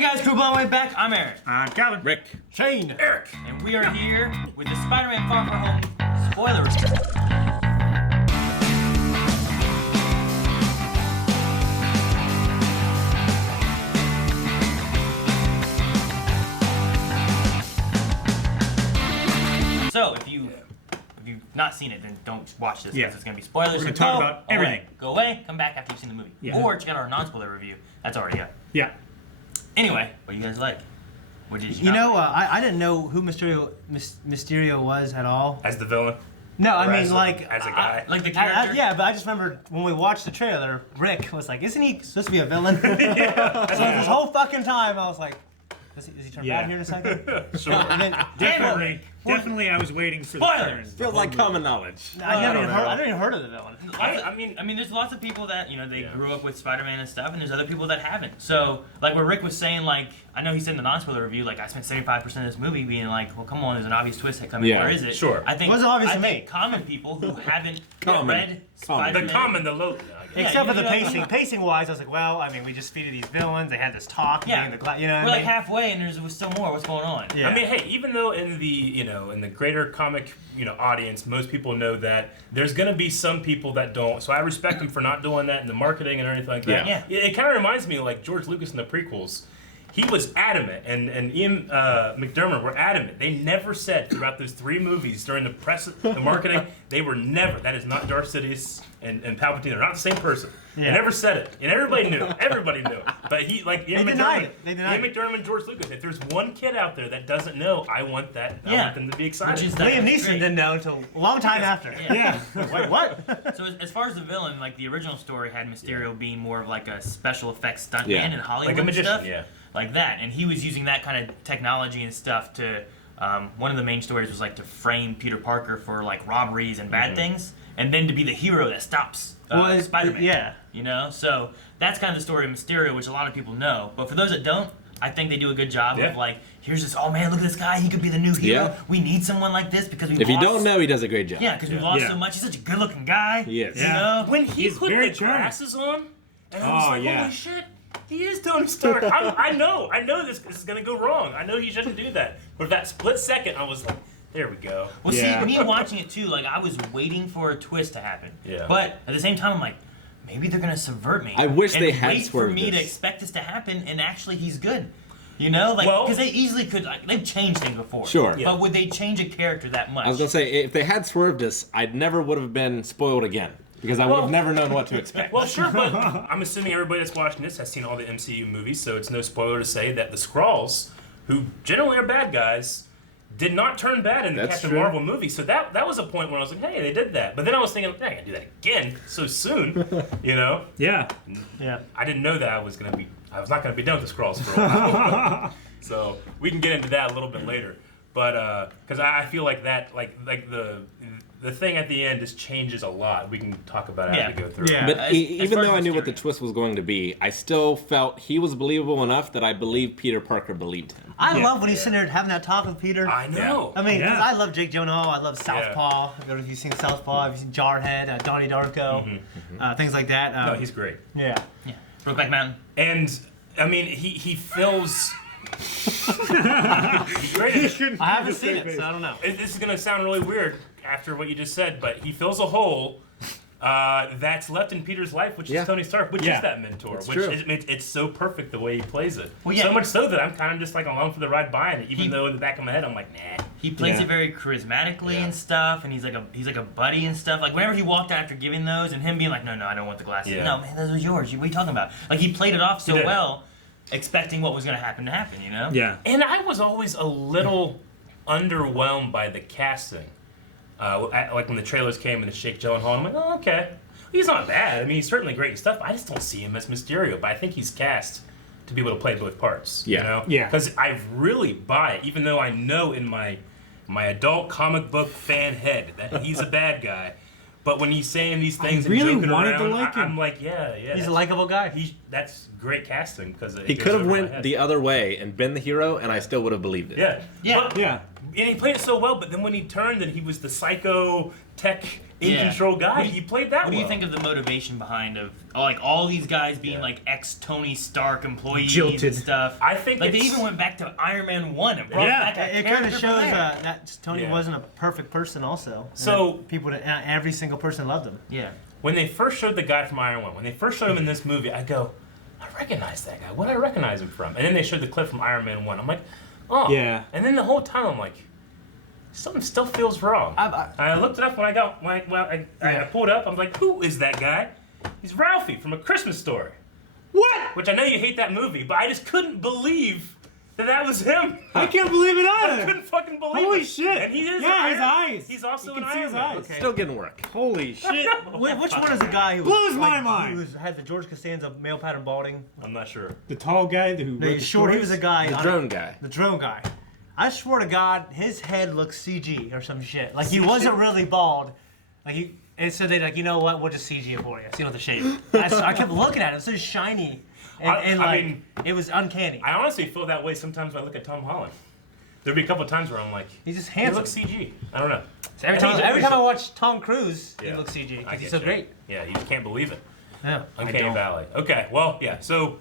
Hey guys, Crew Blown Way back. I'm Eric. I'm Calvin. Rick. Shane. Eric. And we are here with the Spider-Man Far From Home spoiler review. So, if you've not seen it, then don't watch this because it's going to be spoilers. We're going to talk about everything. Go away, come back after you've seen the movie. Yeah. Or check out our non-spoiler review. That's already up. Yeah. Anyway, what do you guys like? What did You know, like? I didn't know who Mysterio was at all. As the villain? No, I Or mean, as like... as a guy? Like the character? yeah, but I just remember when we watched the trailer, Rick was like, isn't he supposed to be a villain? So this whole fucking time, I was like, does he turn bad here in a second? Sure. And then, Definitely, I was waiting for the turn. Feels like common knowledge. I never even heard of the villain. I mean, there's lots of people that, they grew up with Spider-Man and stuff, and there's other people that haven't. So, like what Rick was saying, like, I know he said in the non-spoiler review, like, I spent 75% of this movie being like, well, come on, there's an obvious twist coming. Where is it? Sure. I think it wasn't obvious I to think me. common people who haven't Common. read Spider-Man. The low. Except for the pacing. Pacing-wise, I was like, well, I mean, we just defeated these villains. They had this talk. Yeah. We're We're like halfway, and there's still more. What's going on? Yeah. I mean, hey, even though in the greater comic, audience, most people know that there's going to be some people that don't. So I respect them for not doing that in the marketing and anything like that. Yeah. It kind of reminds me of like George Lucas in the prequels. He was adamant, and Ian McDermott were adamant. They never said throughout those 3 movies during the press, the marketing, they were never. That is not Darth Sidious and Palpatine. They're not the same person. Yeah. They never said it, and everybody knew. Everybody knew. But Ian denied it. Ian McDermott and George Lucas. If there's one kid out there that doesn't know, I want that. I want them to be excited. Which is Liam Neeson didn't know until a long time after. Yeah. Wait, what? So as far as the villain, like the original story had Mysterio being more of like a special effects stuntman in Hollywood like a magician, stuff. Like that, and he was using that kind of technology and stuff to. One of the main stories was like to frame Peter Parker for like robberies and bad things, and then to be the hero that stops Spider-Man. Yeah. So that's kind of the story of Mysterio, which a lot of people know. But for those that don't, I think they do a good job of like, here's this. Oh man, look at this guy. He could be the new hero. Yeah. We need someone like this because we. If you don't know, he does a great job. Yeah, because we lost so much. He's such a good-looking guy. Yes. You know? When he put the glasses on, and I was like, holy shit. He is Tony Stark. I know this is gonna go wrong. I know he shouldn't do that. But that split second, I was like, there we go. Well, see, me watching it too, like I was waiting for a twist to happen. Yeah. But at the same time, I'm like, maybe they're gonna subvert me. I wish and they had wait for swerved me this. to expect this to happen, and actually he's good. You know, like because they easily could. Like, they've changed things before. Sure. But would they change a character that much? I was gonna say, if they had swerved us, I never would have been spoiled again. Because I would have never known what to expect. Well, sure, but I'm assuming everybody that's watching this has seen all the MCU movies, so it's no spoiler to say that the Skrulls, who generally are bad guys, did not turn bad in the Captain Marvel movie. So that was a point when I was like, hey, they did that. But then I was thinking, I can't do that again so soon, Yeah. Yeah. I didn't know that I was not gonna be done with the Skrulls for a while. So we can get into that a little bit later. But because I feel like that, like the thing at the end just changes a lot. We can talk about it as we go through. Yeah. But even though I knew what the twist was going to be, I still felt he was believable enough that I believed Peter Parker believed him. I love when he's sitting there having that talk with Peter. I know. I mean, 'cause I love Jake Gyllenhaal. I love Southpaw. I don't know if you've seen Southpaw. If you've seen Jarhead, Donnie Darko, things like that. No, he's great. Yeah. Brokeback Mountain. And I mean, he fills. He's great at it. I haven't seen it, so I don't know. This is gonna sound really weird after what you just said, but he fills a hole that's left in Peter's life, which is Tony Stark, which is that mentor. It's so perfect the way he plays it. Well, so much so that I'm kind of just like along for the ride buying it, even though in the back of my head I'm like, nah. He plays it very charismatically and stuff, and he's like a buddy and stuff. Like whenever he walked out after giving those, and him being like, no, I don't want the glasses. Yeah. No, man, those were yours. What are you talking about? Like he played it off so well, expecting what was going to happen, you know? Yeah. And I was always a little underwhelmed by the casting. Like when the trailers came and it's Jake Gyllenhaal, I'm like, oh, okay. He's not bad. I mean, he's certainly great and stuff. I just don't see him as Mysterio, but I think he's cast to be able to play both parts. Yeah. You know? Yeah. Because I really buy it, even though I know in my adult comic book fan head that he's a bad guy. But when he's saying these things and really joking wanted around, to like him. I'm like, yeah. He's a likable guy. That's great casting because He could have went the other way and been the hero, and I still would have believed it. Yeah. Yeah. But, and he played it so well, but then when he turned and he was the psycho tech in-control guy. He played that What do you think of the motivation behind all these guys being like ex-Tony Stark employees Jilted. and stuff? I think they even went back to Iron Man 1 and brought back a it kind of character shows from there. that Tony wasn't a perfect person also. And So- that people, every single person loved him. Yeah. When they first showed the guy from Iron Man, when they first showed him in this movie, I go, I recognize that guy. What did I recognize him from? And then they showed the clip from Iron Man 1. I'm like, oh. Yeah. And then the whole time I'm like, something still feels wrong. I looked it up when I pulled up. I'm like, who is that guy? He's Ralphie from A Christmas Story. What? Which I know you hate that movie, but I just couldn't believe that was him. I can't believe it I either. couldn't fucking believe it. Holy shit. And he is Yeah, an his Iron- eyes. He's also You an can see Iron his Man. eyes. Still getting work. Holy shit. Which one is the guy who Blows my mind. Who had the George Costanza male pattern balding? I'm not sure. The tall guy who No, wrote you the sure he stories? was a guy? The on drone guy. The drone guy. I swear to God, his head looks CG or some shit. Like he wasn't really bald. Like he. And so they like, you know what? We'll just CG it for you. So you don't have to shave it. I kept looking at him, so shiny, and I mean, it was uncanny. I honestly feel that way sometimes when I look at Tom Holland. There'd be a couple times where I'm like, He's just he handsome. looks CG. I don't know. So every I think time he's I always- watch Tom Cruise, he Yeah. looks CG I because he's get so you. great. Yeah, you just can't believe it. Yeah, Uncanny Valley. Okay, well, yeah. So,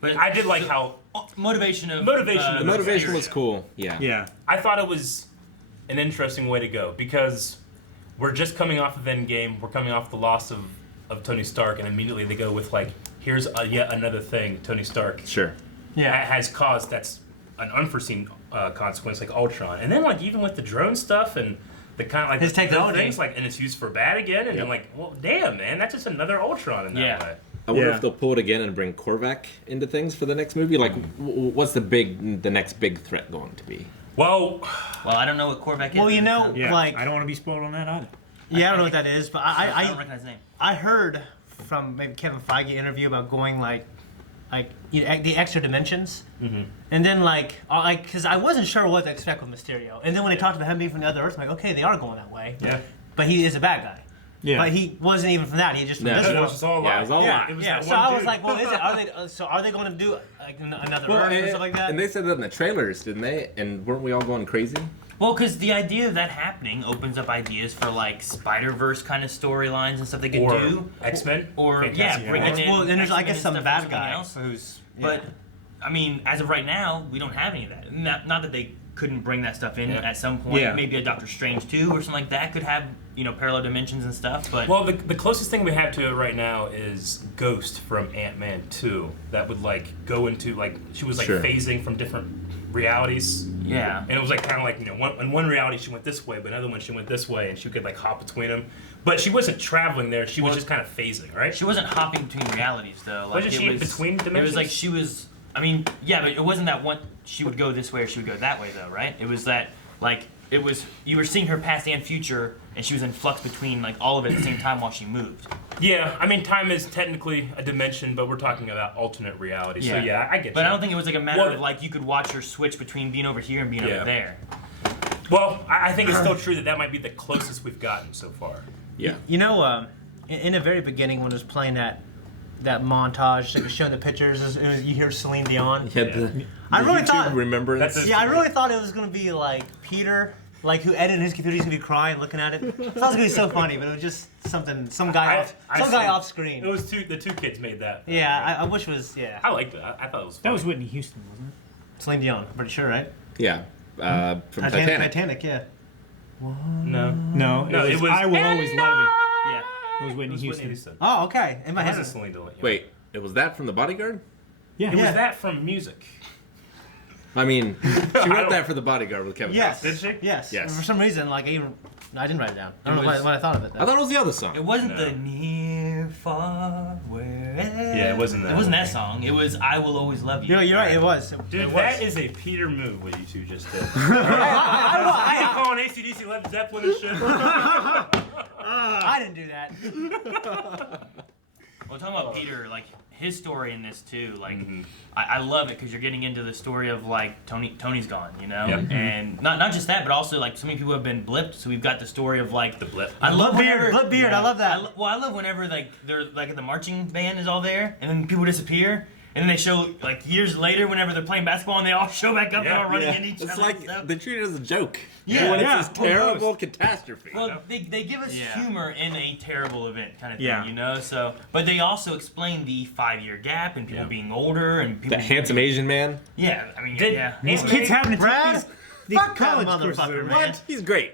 but I did like how Motivation of The motivation was cool. Yeah. Yeah. I thought it was an interesting way to go because we're just coming off of Endgame. We're coming off the loss of Tony Stark, and immediately they go with like, here's yet another thing Tony Stark Sure. has caused that's an unforeseen consequence, like Ultron, and then like even with the drone stuff and the kind of like His the technology. things like, and it's used for bad again, and Yep. I'm like, well, damn, man, that's just another Ultron in that Yeah. way. I wonder Yeah. if they'll pull it again and bring Korvac into things for the next movie. Like, what's the next big threat going to be? Well, Well, I don't know what Korvac is. Well, you know, Yeah. like I don't want to be spoiled on that either. yeah, I don't know what that is, but I don't recognize his name. I heard from maybe Kevin Feige interview about going like you know, the extra dimensions, and then because I wasn't sure what to expect with Mysterio, and then when they talked about him being from the other Earth, I'm like, okay, they are going that way. yeah. But he is a bad guy. Yeah. But he wasn't even from that. He just from No. this It world. was just all a Yeah, lie. it was all a lie. It was Yeah, that so one I was dude. like, well, is it? Are they going to do like another Earth or something like that? And they said that in the trailers, didn't they? And weren't we all going crazy? Well, because the idea of that happening opens up ideas for like Spider-Verse kind of storylines and stuff they could or do. X-Men, Or Fantastic bring Four. it in. Well, then there's I X-Men guess and some stuff or bad something guy else. who's. But I mean, as of right now, we don't have any of that. Not that they couldn't bring that stuff in Yeah. at some point. Yeah. Maybe a Doctor Strange 2 or something like that could have parallel dimensions and stuff. But Well, the closest thing we have to it right now is Ghost from Ant-Man 2. That would like go into like she was like Sure. phasing from different realities. yeah. And it was like kind of like in one reality she went this way, but another one she went this way, and she could like hop between them. But she wasn't traveling there; she was just kind of phasing, right? She wasn't hopping between realities though. Like, Wasn't she in between It was dimensions? like she was. I mean, yeah, but it wasn't that one. She would go this way or she would go that way though, right? It was that like it was you were seeing her past and future, and she was in flux between like all of it at the same time while she moved. Yeah, I mean, time is technically a dimension, but we're talking about alternate reality. So yeah, I get But you. I don't think it was like a matter Well, of like you could watch her switch between being over here and being Yeah. over there. Well, I think it's still true that might be the closest we've gotten so far. Yeah. You know, in the very beginning when it was playing that montage, like showing the pictures, you hear Celine Dion. He had the I really YouTube thought- remembrance. That's a- Yeah, I really thought it was gonna be like Peter, like who edited his computer. He's gonna be crying, looking at it. I thought it was gonna be so funny, but it was just some guy off screen. It was the two kids made that. Yeah, I wish it was I liked it. I thought it was. That Funny. was Whitney Houston, wasn't it? Celine Dion. Pretty sure, right? Yeah. From Titanic. Titanic, yeah. No. No, it was I Will Always Love You. Yeah. It was Whitney It was Houston. Whitney Houston. Oh, okay. In my It head. wasn't Celine Dion. Wait, it was that from The Bodyguard? Yeah. It Yeah. was that from music. I mean, she wrote that for The Bodyguard with Kevin Yes. Costner. Did she? Yes. Yes. For some reason, like I didn't write it down. I don't It know was- what I thought of it. I thought it was the other song. It wasn't No. the near, far, wherever. Yeah, it wasn't that. It wasn't that song. It was I Will Always Love You. You're right. It was. Dude, it was. that is a Peter move, what you two just did. I You calling AC/DC Led Zeppelin and shit? I didn't do that. Well, talking about Peter, like his story in this too, like I love it because you're getting into the story of like Tony's gone, you know, Yep. and not just that, but also like so many people have been blipped, so we've got the story of like The blip. I love whenever Blip beard. I love that. I love whenever like they're like the marching band is all there, and then people disappear. And then they show, like, years later, whenever they're playing basketball, and they all show back up and all running into each other. It's like they treat it as a joke. Yeah. When Yeah. it's this terrible catastrophe. Well, they give us humor in a terrible event kind of thing, Yeah. you know? So, but they also explain the 5-year gap and people being older and people That handsome Asian man. Yeah, I mean, Did- yeah. These kids having to Brad? take these Fuck that college courses. motherfucker, are- man. What? He's great.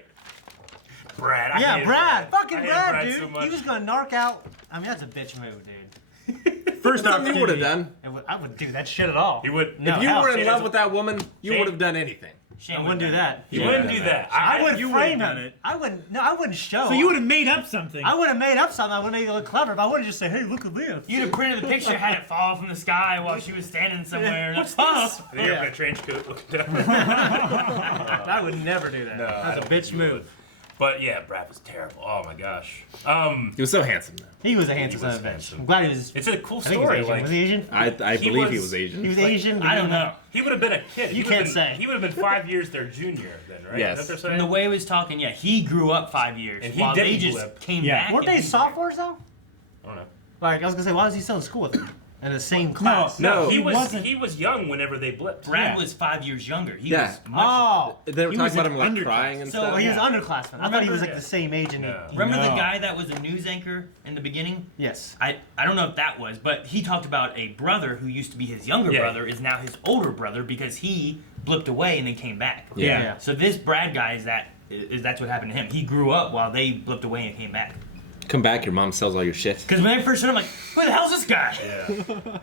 Brad. I Yeah, hated Brad. Fucking I hated Brad, dude. so much. He was gonna narc out. I mean, that's a bitch move, dude. First Something you would have opportunity. done. I wouldn't do that shit at all. He would. No, If you hell, were in Shane love has- with that woman, you Shane- would have done anything. Shane I wouldn't do that. He Yeah. wouldn't do that. I wouldn't you frame would've done him. it. I wouldn't. No, I wouldn't show. So you would have made up something. I would have made up something. I would have made it look clever. But I wouldn't just say, "Hey, look at this." You'd have printed the picture, had it fall from the sky while she was standing somewhere. What's Oh. And you're in a trench coat looking down. I would never do that. No, I That's a don't bitch think you would. move. But yeah, Brad was terrible. Oh my gosh. He was so handsome, though. He was a handsome was son of a bitch. handsome. I'm glad he was. It's a cool I think he was story. Asian. Like Was he Asian? I He believe he was- was Asian. He was Asian. I don't know. he would have been a kid. He You would've can't been, say. He would have been 5 years their junior then, right? Yes. Is that what From they're the saying? way he was talking, yeah, he grew up 5 years. And he while they didn't just blip. came Yeah. back. Weren't and they he- sophomores though? I don't know. Like I was gonna say, why was he still in school with them in the same class? No, he wasn't. He was young whenever they blipped. Brad Yeah. was 5 years younger. He Yeah. was much. Oh, They were He talking was about an him like underclass. crying and So well, stuff. he was Yeah. underclassman. I thought he was like Yeah. the same age. And No. Remember the No. guy that was a news anchor in the beginning? yes. I don't know if that was, but he talked about a brother who used to be his younger Yeah. brother is now his older brother because he blipped away and then came back. Yeah. Yeah. So this Brad guy that's what happened to him. He grew up while they blipped away and came back. Come back, your mom sells all your shit. Because when I first heard him, I'm like, who the hell's this guy? Yeah.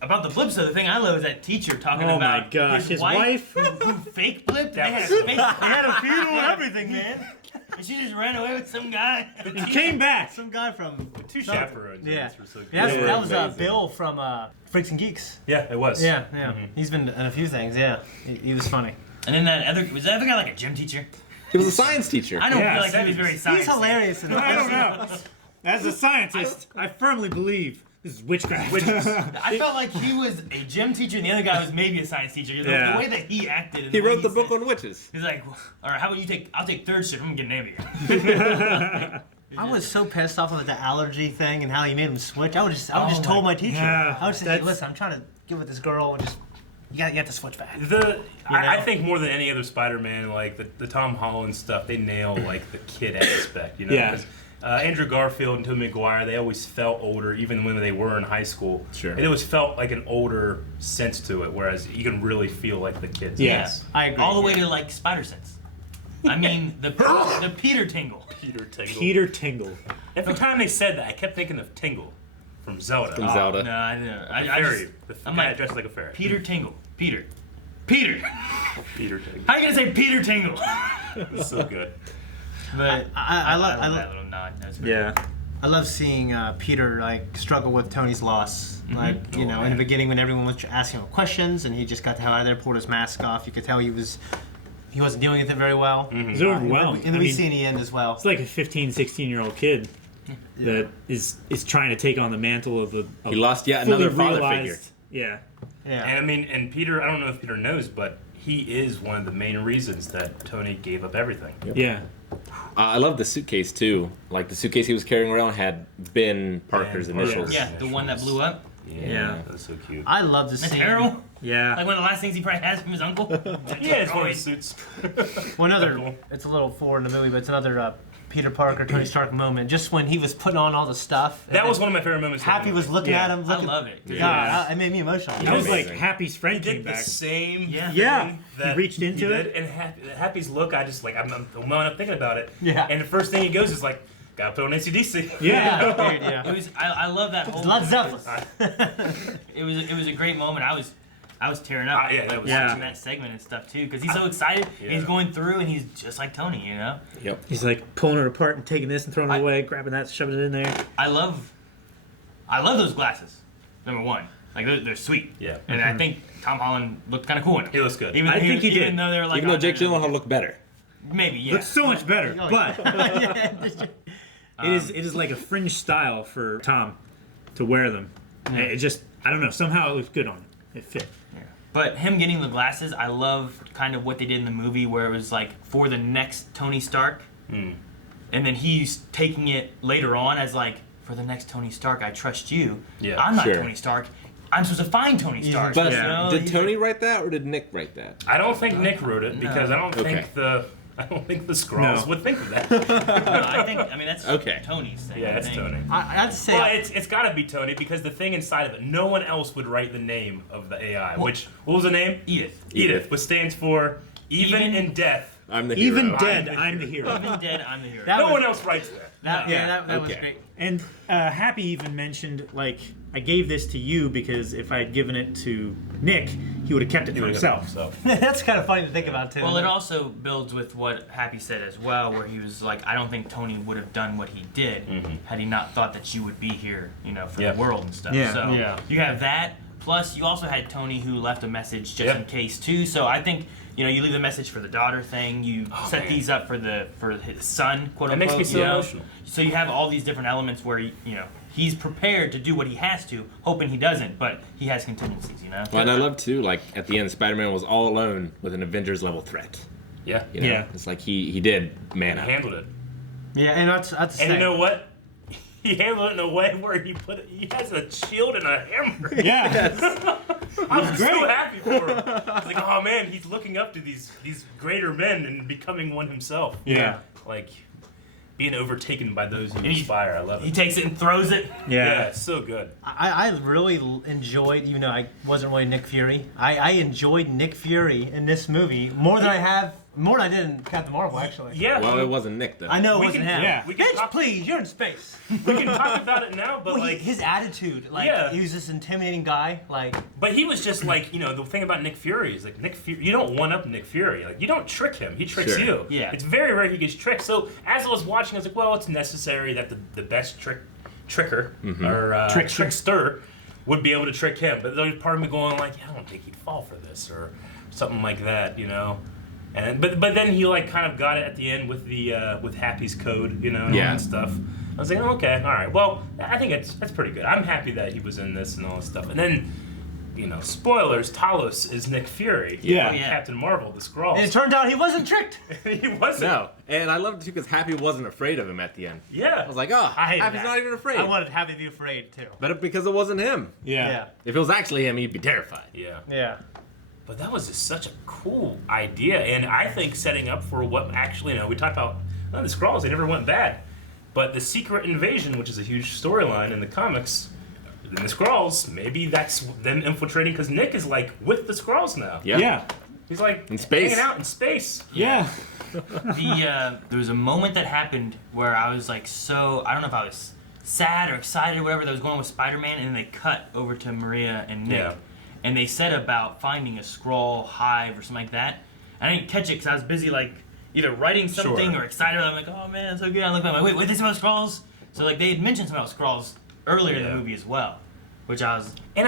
About the blips, though, the thing I love is that teacher talking Oh my about gosh, his wife? who fake blipped. They That had was a so fake. They had a funeral and everything, man. And she just ran away with some guy. He came back. Some guy from. Two chaperones. Yeah. Were so good. Yeah, They were that was amazing. Bill from Freaks and Geeks. Yeah, it was. Yeah, yeah. He's been in a few things. Yeah, he was funny. And then that other guy like a gym teacher? He was a science teacher. I don't Yeah, feel like he was very science. He's hilarious. In I don't know. As a scientist, I firmly believe this is witchcraft. I felt like he was a gym teacher and the other guy was maybe a science teacher. The Yeah. way that he acted. And He way wrote the book said- on witches. He's like, all right, how about I'll take third shift. I'm gonna get an A again. I was so pissed off with the allergy thing and how he made him switch. I would just told my teacher. Yeah, I would say, hey, that's- listen, I'm trying to get with this girl and just you have to switch back. I know? think more than any other Spider-Man, like the Tom Holland stuff, they nail like the kid aspect. You know, Yeah. 'Cause, Andrew Garfield and Tobey Maguire, they always felt older, even when they were in high school. Sure. It always felt like an older sense to it, whereas you can really feel like the kids. Yes. I agree. All the way to like Spider Sense. I mean the Peter Tingle. Peter Tingle. Peter Tingle. Every time they said that, I kept thinking of Tingle from Zelda. From Zelda. No, I didn't. The I fairy. just, The I'm guy like, dressed like a fairy. Peter Tingle. Peter. Peter Tingle. How are you gonna say Peter Tingle? It's so good. But I love that little nod. That was pretty Yeah. I love seeing Peter like struggle with Tony's loss. Like you know, in the beginning when everyone was asking him questions and he just got the hell out of there, pulled his mask off. You could tell he wasn't dealing with it very well. He's overwhelmed. And then I we mean, see in the end as well. it's like a 15, 16-year-old kid that is trying to take on the mantle of the. He lost yet fully another father realized- figure. Yeah. Yeah. And I mean, and Peter, I don't know if Peter knows, but he is one of the main reasons that Tony gave up everything. Yeah. I love the suitcase too. Like the suitcase he was carrying around had Ben Parker's Ben initials. Yeah, the one that blew up. Yeah. That's so cute. I love the That's scene. terrible. Yeah. Like one of the last things he probably has from his uncle. Yeah, it's one of his suits. Well, another, Cool. it's a little forward in the movie, but it's another Peter Parker, Tony Stark moment. Just when he was putting on all the stuff. That was one of my favorite moments. of the Happy movie. was looking Yeah. at him. I Looking, love it. God, Yeah. it made me emotional. That was like Amazing. Happy's friend He came did the back. same Yeah. Yeah. thing He that reached into did, it. and Happy's look, I just like I'm thinking about it. Yeah. And the first thing he goes is like, gotta put on AC/DC. Yeah. Dude, yeah. It was. I love that whole. Led Zeppelin. It was a great moment. I was tearing up. Yeah, that was watching that segment and stuff too because he's so excited. And he's Yeah. going through and he's just like Tony, you know. Yep. He's like pulling it apart and taking this and throwing it away, grabbing that, shoving it in there. I love those glasses. Number one, like they're sweet. Yeah. And I think Tom Holland looked kind of cool in them. He looks good. I think he even did. though they're like Even though on Jake there, Gyllenhaal looked better. maybe yeah. Looks so much better, Oh, but yeah. it is like a fringe style for Tom to wear them. It just I don't know. Somehow it looked good on him. It fit. But him getting the glasses, I love kind of what they did in the movie where it was like for the next Tony Stark. And then he's taking it later on as like, for the next Tony Stark, I trust you. Yeah, I'm not sure. Tony Stark. I'm supposed to find Tony Stark. But you know? did Tony write that, or did Nick write that? I don't think Nick wrote it because I don't think the Skrulls would think of that. I mean that's Okay. Tony's thing. Yeah, I it's think. Tony. I'd say. Well, it's got to be Tony because the thing inside of it, no one else would write the name of the AI. What was the name? Edith, which stands for even in death. I'm the hero. Even dead, I'm the hero. Even dead, I'm the hero. That No was- one else writes that. That was Okay. great. And Happy even mentioned, like, I gave this to you because if I had given it to Nick, he would have kept it for himself. So. That's kind of funny to think about too. Well, it also builds with what Happy said as well, where he was like, I don't think Tony would have done what he did had he not thought that you would be here, you know, for the world and stuff. Yeah. So Yeah. you have that. Plus, you also had Tony who left a message just in case too. So I think you leave a message for the daughter thing. You set these up for his son, quote That unquote. makes me so emotional. So you have all these different elements where he's prepared to do what he has to, hoping he doesn't, but he has contingencies. Well, and I love too, like at the end, Spider-Man was all alone with an Avengers level threat. Yeah. You know? Yeah. It's like he did man up. Handled it. Yeah, and that's And you know what? He handled it in a way where he has a shield and a hammer. Yeah. I'm so great. happy for him. It's like, oh man, he's looking up to these greater men and becoming one himself. Yeah. Like being overtaken by those who inspire. I love it. He takes it and throws it. Yeah, it's so good. I really enjoyed, even though I wasn't really Nick Fury, I enjoyed Nick Fury in this movie more than I did in Captain Marvel, actually. Yeah. Well, it wasn't Nick though. I know it We wasn't can- him. yeah. we can Bitch, talk- please, you're in space. we can talk about it now, but Well, like, his attitude, like, Yeah. he was this intimidating guy, like, but he was just like, the thing about Nick Fury is like Nick Fury. You don't one up Nick Fury. Like you don't trick him. He tricks Sure. you. Yeah. It's very rare he gets tricked. So as I was watching, I was like, well, it's necessary that the best tricker or trickster would be able to trick him. But there's part of me going like, yeah, I don't think he'd fall for this or something like that, And but then he like kind of got it at the end with the with Happy's code, and all that stuff. I was like, oh, okay, all right. Well, I think that's pretty good. I'm happy that he was in this and all this stuff. And then, spoilers, Talos is Nick Fury. Yeah. Like Captain Marvel, the Skrulls. and it turned out he wasn't tricked. He wasn't. No, and I loved it too because Happy wasn't afraid of him at the end. Yeah. I was like, oh, I hated Happy's that. not even afraid. I wanted Happy to be afraid, too. But because it wasn't him. Yeah. If it was actually him, he'd be terrified. Yeah. Yeah. But that was just such a cool idea, and I think setting up for what actually, we talked about the Skrulls, they never went bad. But the secret invasion, which is a huge storyline in the comics, in the Skrulls, maybe that's them infiltrating, because Nick is like with the Skrulls now. Yeah. Yeah. He's like In space. hanging out in space. Yeah. There was a moment that happened where I was like, I don't know if I was sad or excited or whatever that was going on with Spider-Man, and then they cut over to Maria and Nick. Yeah. And they said about finding a Skrull hive or something like that. And I didn't catch it because I was busy like either writing something Sure. or excited. I'm like, oh man, so good. I look back, I'm like, wait, they said about Skrulls? So like they had mentioned something about Skrulls earlier in the movie as well, which I was. And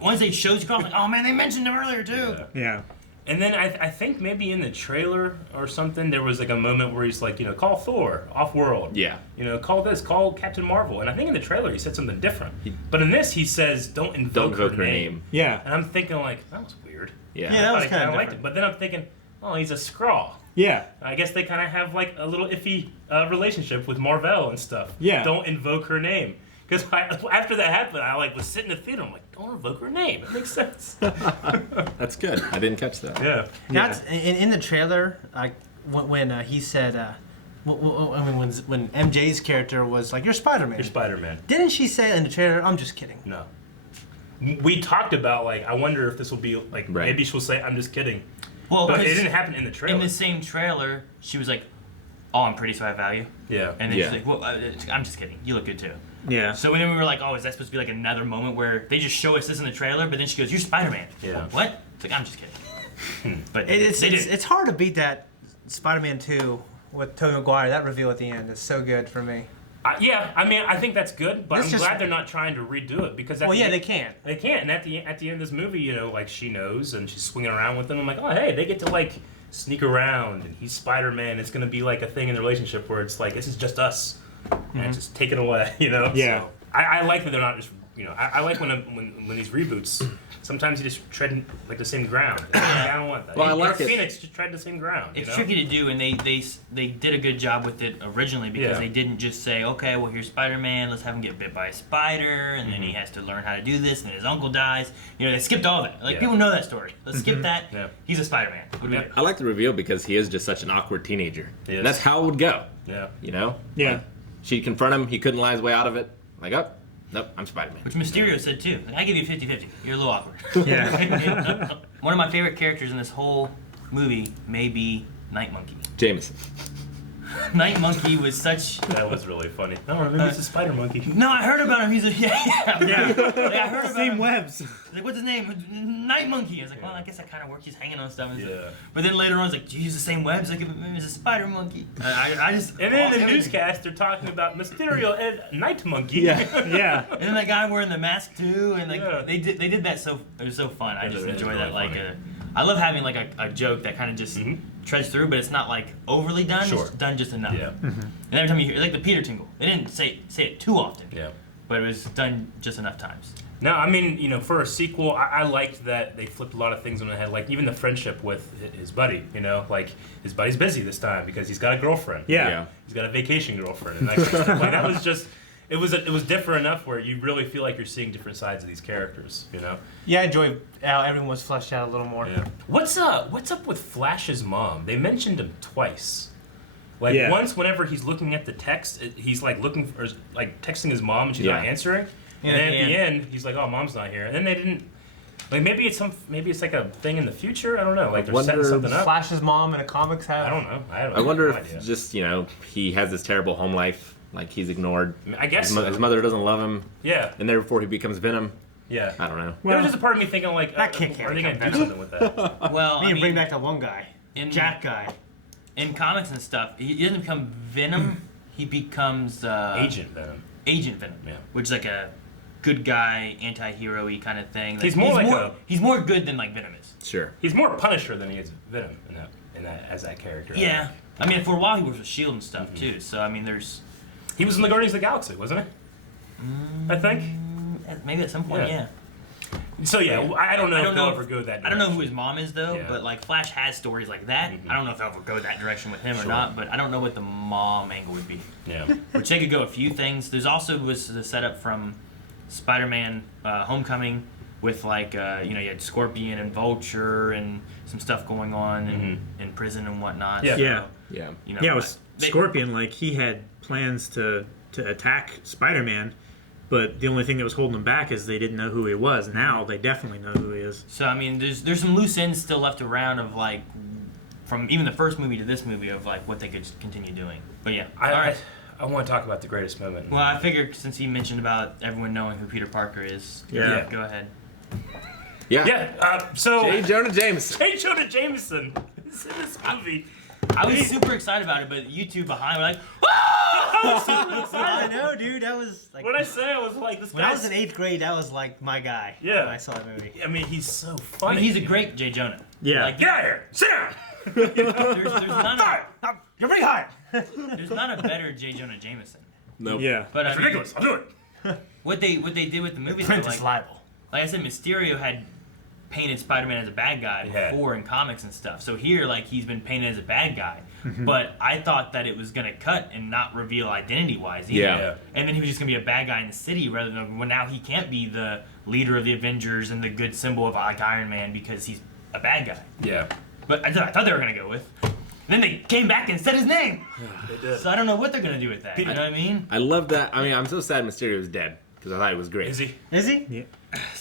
once they showed Skrulls, I was like, oh man, they mentioned them earlier too. Yeah. Yeah. And then I think maybe in the trailer or something, there was like a moment where he's like, call Thor, off-world. Yeah. Call this, call Captain Marvel. And I think in the trailer he said something different. But in this he says, don't invoke her name. Yeah. And I'm thinking like, that was weird. Yeah. Yeah, that was I kind of liked it. But then I'm thinking, oh, he's a Skrull. Yeah. I guess they kind of have like a little iffy relationship with Marvel and stuff. Yeah. Don't invoke her name. Because after that happened, I was sitting in the theater. I'm like, don't invoke her name. It makes sense. That's good. I didn't catch that. Yeah. That's in the trailer, like when he said, when MJ's character was like, "You're Spider-Man." You're Spider-Man. Didn't she say in the trailer, "I'm just kidding"? No. We talked about like, I wonder if this will be like, Right. maybe she'll say, I'm just kidding. Well, But it 'cause didn't happen in the trailer. in the same trailer, she was like, oh, I'm pretty, so I value. Yeah. And then Yeah. she's like, well, I'm just kidding. You look good too. Yeah. So then we were like, oh, is that supposed to be like another moment where they just show us this in the trailer, but then she goes, you're Spider-Man. Yeah. What? It's like, I'm just kidding. But It's they didn't. it's hard to beat that Spider-Man 2 with Tobey Maguire. That reveal at the end is so good for me. Yeah, I mean, I think that's good, but That's I'm just- glad they're not trying to redo it because at Well, the yeah, end, they can't. They can't. And at the end of this movie, like she knows and she's swinging around with them. I'm like, oh hey, they get to like sneak around and he's Spider-Man. It's gonna be like a thing in the relationship where it's like this is just us and it's just taken away, Yeah. So I like that they're not just I like when these reboots. Sometimes you just tread like the same ground. I don't want that. Well, I like Dark it. Phoenix just tread the same ground. It's tricky to do, and they did a good job with it originally because they didn't just say, okay, well here's Spider-Man, let's have him get bit by a spider, and then he has to learn how to do this, and then his uncle dies. They skipped all that. Like people know that story. Let's skip that. Yeah. He's a Spider-Man. What do we do? I like the reveal because he is just such an awkward teenager. And that's how it would go. Yeah. Yeah. Like, she'd confront him. He couldn't lie his way out of it. Like, oh, nope, I'm Spider-Man. Which Mysterio said too. Like, I give you 50-50. You're a little awkward. Yeah. One of my favorite characters in this whole movie may be Night Monkey. Jameson. Night Monkey was such. That was really funny. No, maybe it's a spider monkey. No, I heard about him. He's a Yeah. I heard about Same him. webs. Like, what's his name? Night Monkey. I was like, well, I guess that kind of works. He's hanging on stuff. And stuff. Yeah. But then later on, I was like, do you use the same webs? Like, he's a spider monkey. I just. And then in the everything. newscast, they're talking about Mysterio and Night Monkey. Yeah. And then that guy wearing the mask too, and like Yeah. they did that so it was so fun. I just is enjoy really that. Like, funny. I love having like a joke that kind of just treads through, but it's not like overly done. Sure. It's done just enough. Yeah. And every time you hear, like the Peter tingle, they didn't say it too often. Yeah. But it was done just enough times. No, I mean, for a sequel, I liked that they flipped a lot of things on the head. Like even the friendship with his buddy. Like his buddy's busy this time because he's got a girlfriend. Yeah. He's got a vacation girlfriend, and that kind of stuff. Like that was just. It was different enough where you really feel like you're seeing different sides of these characters, Yeah, I enjoy how everyone was fleshed out a little more. Yeah. What's up with Flash's mom? They mentioned him twice. Like once, whenever he's looking at the text, he's like looking for, like texting his mom, and she's not answering. And then at the end, he's like, "Oh, mom's not here." And then they didn't. Like maybe it's like a thing in the future. I don't know. Like they're setting something up. Flash's mom in a comics have. I don't know. I wonder no if idea. just, he has this terrible home life. Like, he's ignored. I guess his mother doesn't love him. Yeah. And therefore he becomes Venom. Yeah. I don't know. There was just a part of me thinking, like, That kid can't are they going to become do something with that? Well, We need to bring back that one guy, Jack guy. in comics and stuff, he doesn't become Venom. He becomes Agent Venom. Agent Venom. Yeah. Which is like a good guy, anti-hero-y kind of thing. He's more he's more good than like Venom is. Sure. He's more Punisher than he is Venom in that as that character. Yeah. I mean, for a while he works with S.H.I.E.L.D. and stuff too. So I mean, He was in the Guardians of the Galaxy, wasn't he? I think. maybe at some point, yeah. So yeah, I don't know if they'll ever go that direction. I don't know who his mom is though, Yeah. but like Flash has stories like that. I don't know if they'll ever go that direction with him or not, but I don't know what the mom angle would be. Yeah. Which they could go a few things. There's also was the setup from Spider-Man Homecoming with like you had Scorpion and Vulture and some stuff going on in prison and whatnot. Yeah. So, Yeah. yeah, with Scorpion, like, he had plans to attack Spider-Man, but the only thing that was holding him back is they didn't know who he was. Now they definitely know who he is. So I mean, there's some loose ends still left around of like from even the first movie to this movie of like what they could continue doing. But yeah, all right. I want to talk about the greatest moment. Well, I figured since he mentioned about everyone knowing who Peter Parker is, Yeah. go ahead. Yeah. Yeah. So J. Jonah Jameson. J. Jonah Jameson is in this movie. I was super excited about it, but you two behind were like, I know, dude. That was like When I say I was like, this guy. when I was in 8th grade. That was like my guy. Yeah. When I saw that movie. I mean, he's so I funny. mean, he's a great J. Jonah. Yeah. Like, Get out of here! Sit down! You're pretty high. there's not a better J. Jonah Jameson. Nope. Yeah. But I It's mean, ridiculous. I'll do it. what they did with the movie, Print though, is like liable. I said, Mysterio had painted Spider-Man as a bad guy before in comics and stuff. So here, like, he's been painted as a bad guy. But I thought that it was going to cut and not reveal identity-wise either. Yeah. And then he was just going to be a bad guy in the city rather than, well, now he can't be the leader of the Avengers and the good symbol of like Iron Man because he's a bad guy. Yeah. But I thought they were going to go with. And then they came back and said his name. They did. So I don't know what they're going to do with that. You know what I mean? I love that. I mean, I'm so sad Mysterio is dead because I thought he was great. Is he? Is he? Yeah.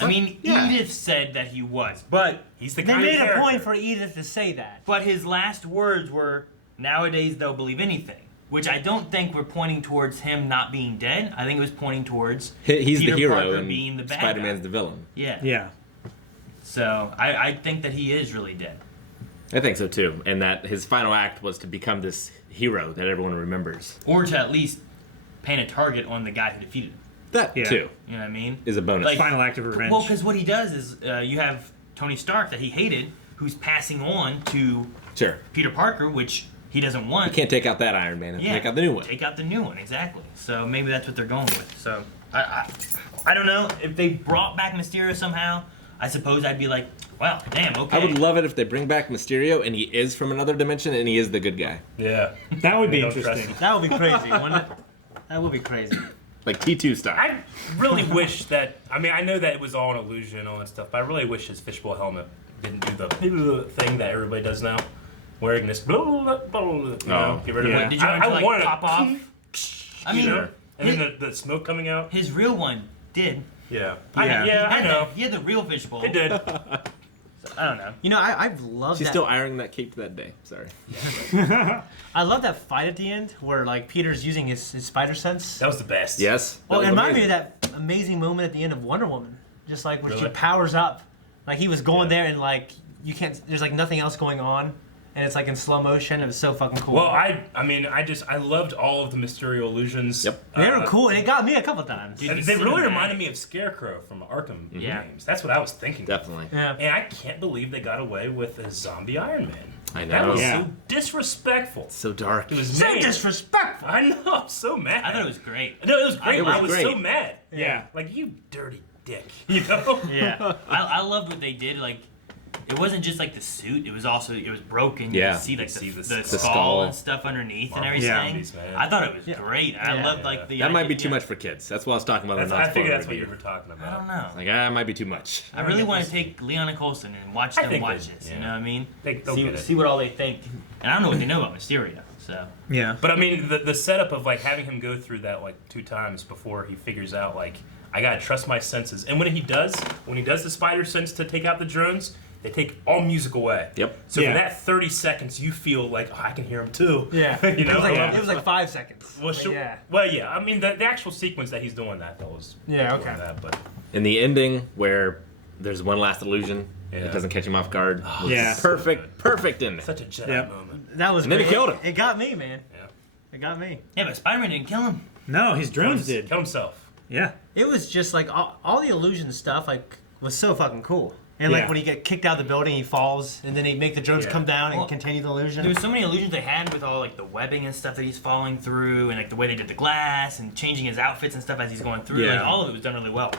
I mean, Yeah. Edith said that he was, but He's the They kind of made a character. point for Edith to say that. But his last words were, "Nowadays they'll believe anything," which I don't think were pointing towards him not being dead. I think it was pointing towards He's Peter the hero Parker and being the bad Spider-Man's guy. the villain. Yeah. Yeah. So I think that he is really dead. I think so too. And that his final act was to become this hero that everyone remembers. Or to at least paint a target on the guy who defeated him. That Yeah. too You know what I mean? is a bonus. Like- Final act of revenge. Well, because what he does is you have Tony Stark that he hated, who's passing on to sure. Peter Parker, which he doesn't want. You can't take out that Iron Man and Yeah, take out the new one. Take out the new one, exactly. So maybe that's what they're going with. So I don't know if they brought back Mysterio somehow. I suppose I'd be like, well, damn, okay. I would love it if they bring back Mysterio and he is from another dimension and he is the good guy. Yeah. That would be Don't trust interesting. him. That would be crazy, wouldn't it? That would be crazy. Like T2 style. I really wish that. I mean, I know that it was all an illusion and all that stuff, but I really wish his fishbowl helmet didn't do the thing that everybody does now, wearing this. Blah, blah, blah, blah, get rid of yeah. it. Did you want it to like wanted pop off? I mean, and then the smoke coming out. his real one did. Yeah. Yeah. I know. He had the real fishbowl. It did. I don't know. You know, I've loved She's that. still ironing that cape that day. Sorry. I love that fight at the end where like Peter's using his spider sense. That was the best. Yes. Well, that it was reminded me of amazing. that amazing moment at the end of Wonder Woman, just like when she Really? powers up, like he was going there and like you can't. There's like nothing else going on, and it's like in slow motion. It was so fucking cool. Well, I loved all of the Mysterio illusions. Yep. they were cool, and it got me a couple times. Dude, And the they really cinematic- reminded me of Scarecrow from Arkham Yeah. games. That's what I was thinking. Definitely. Yeah. And I can't believe they got away with a zombie Iron Man. I That know. was Yeah. so disrespectful. So dark. It was So made. disrespectful. I know. I'm so mad. I thought it was great. No, it was great. It was I was great. so mad. Yeah. Like, you dirty dick. You know? Yeah. I loved what they did. Like, it wasn't just like the suit; it was broken. You Yeah. could see like You see the the skull skull. and stuff underneath and Marvel everything. zombies, man. I thought it was Yeah. great. I Yeah. loved like the. That might be idea- too much for kids. That's what I was talking about. I figured that's what you were talking I about. don't know. Like, it might be too much. I really want to take Leon and Colson and watch I them think watch they- this. yeah. You know what I mean? They'll get it. See what all they think. And I don't know what they know about Mysterio. So Yeah. But I mean, the setup of like having him go through that like 2 times before he figures out like I gotta trust my senses. And when he does the spider sense to take out the drones, they take all music away. Yep. So Yeah. for that 30 seconds, you feel like I can hear him too. Yeah. You know. It was like 5 seconds. Well, But sure. Yeah. Well, yeah. I mean, the actual sequence that he's doing that though was Yeah, doing okay. That, but In the ending, where there's one last illusion, Yeah. it doesn't catch him off guard. was Yeah. Perfect ending. such a Jedi Yep. moment. That was And then he great. killed him. It got me, man. Yeah. It got me. yeah, but Spider-Man didn't kill him. No, his drones did. Kill himself. Yeah. It was just like all the illusion stuff like was so fucking cool. And like Yeah. when he get kicked out of the building, he falls, and then they make the drones Yeah. come down and Well, continue the illusion. There was so many illusions they had with all like the webbing and stuff that he's falling through, and like the way they did the glass and changing his outfits and stuff as he's going through. Yeah. Like all of it was done really well.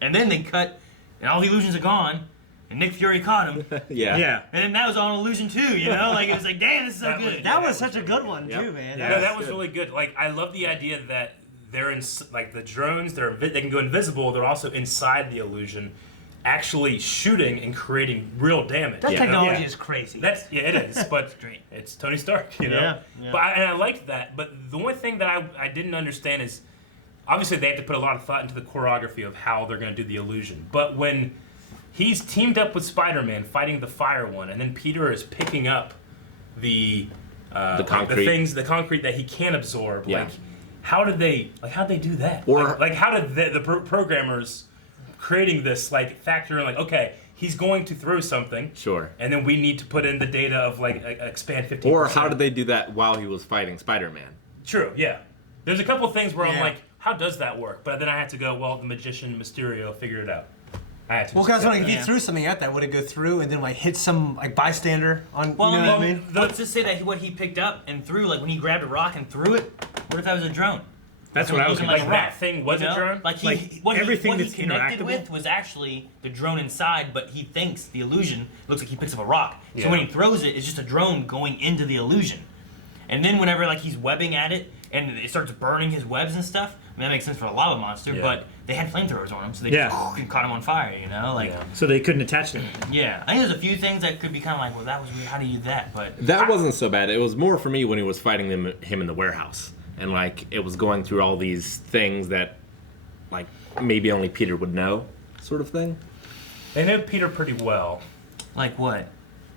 And then they cut, and all the illusions are gone, and Nick Fury caught him, Yeah. Yeah. and then that was all an illusion too. You know, like it was like, damn, this is so That was- good. That was such a good one Yep. too, man. Yeah. No, that was really good. Like, I love the idea that they're in, like, the drones, they can go invisible, they're also inside the illusion, actually shooting and creating real damage. That Yeah. technology Yeah. is crazy. Yeah, it is, but Great. it's Tony Stark, you know? Yeah, yeah. But I liked that, but the one thing that I didn't understand is, obviously they have to put a lot of thought into the choreography of how they're going to do the illusion, but when he's teamed up with Spider-Man fighting the Fire One, and then Peter is picking up the concrete. the concrete that he can absorb. Yeah. Like, how'd they do that? Or- like how did the programmers creating this like factor in like, okay, he's going to throw something, Sure. and then we need to put in the data of like expand 15%. Or how did they do that while he was fighting Spider-Man? True, yeah. There's a couple of things where I'm Yeah. like, how does that work? But then I had to go, well, the magician Mysterio figured it out. I had to. Well, just guys, accept like, if that. you Yeah. threw something at that, would it go through and then like hit some like bystander on? Well, you know what I mean? let's just say that what he picked up and threw, like when he grabbed a rock and threw it. What if that was a drone? That's So what it I was looking going like to like that thing was You a know? drone. Like, Like, what everything he that's connected interactable? with was actually the drone inside, but he thinks the illusion looks like he picks up a rock. So Yeah. when he throws it, it's just a drone going into the illusion. And then whenever like he's webbing at it and it starts burning his webs and stuff, I mean that makes sense for a lava monster, Yeah. but they had flamethrowers on him, so they Yeah. just caught him on fire. You know, like Yeah. So they couldn't attach to anything. yeah. I think there's a few things that could be kind of like, well, that was weird. How do you do that? But That wasn't so bad. It was more for me when he was fighting him in the warehouse. And, like, it was going through all these things that, like, maybe only Peter would know, sort of thing. They know Peter pretty well. like what?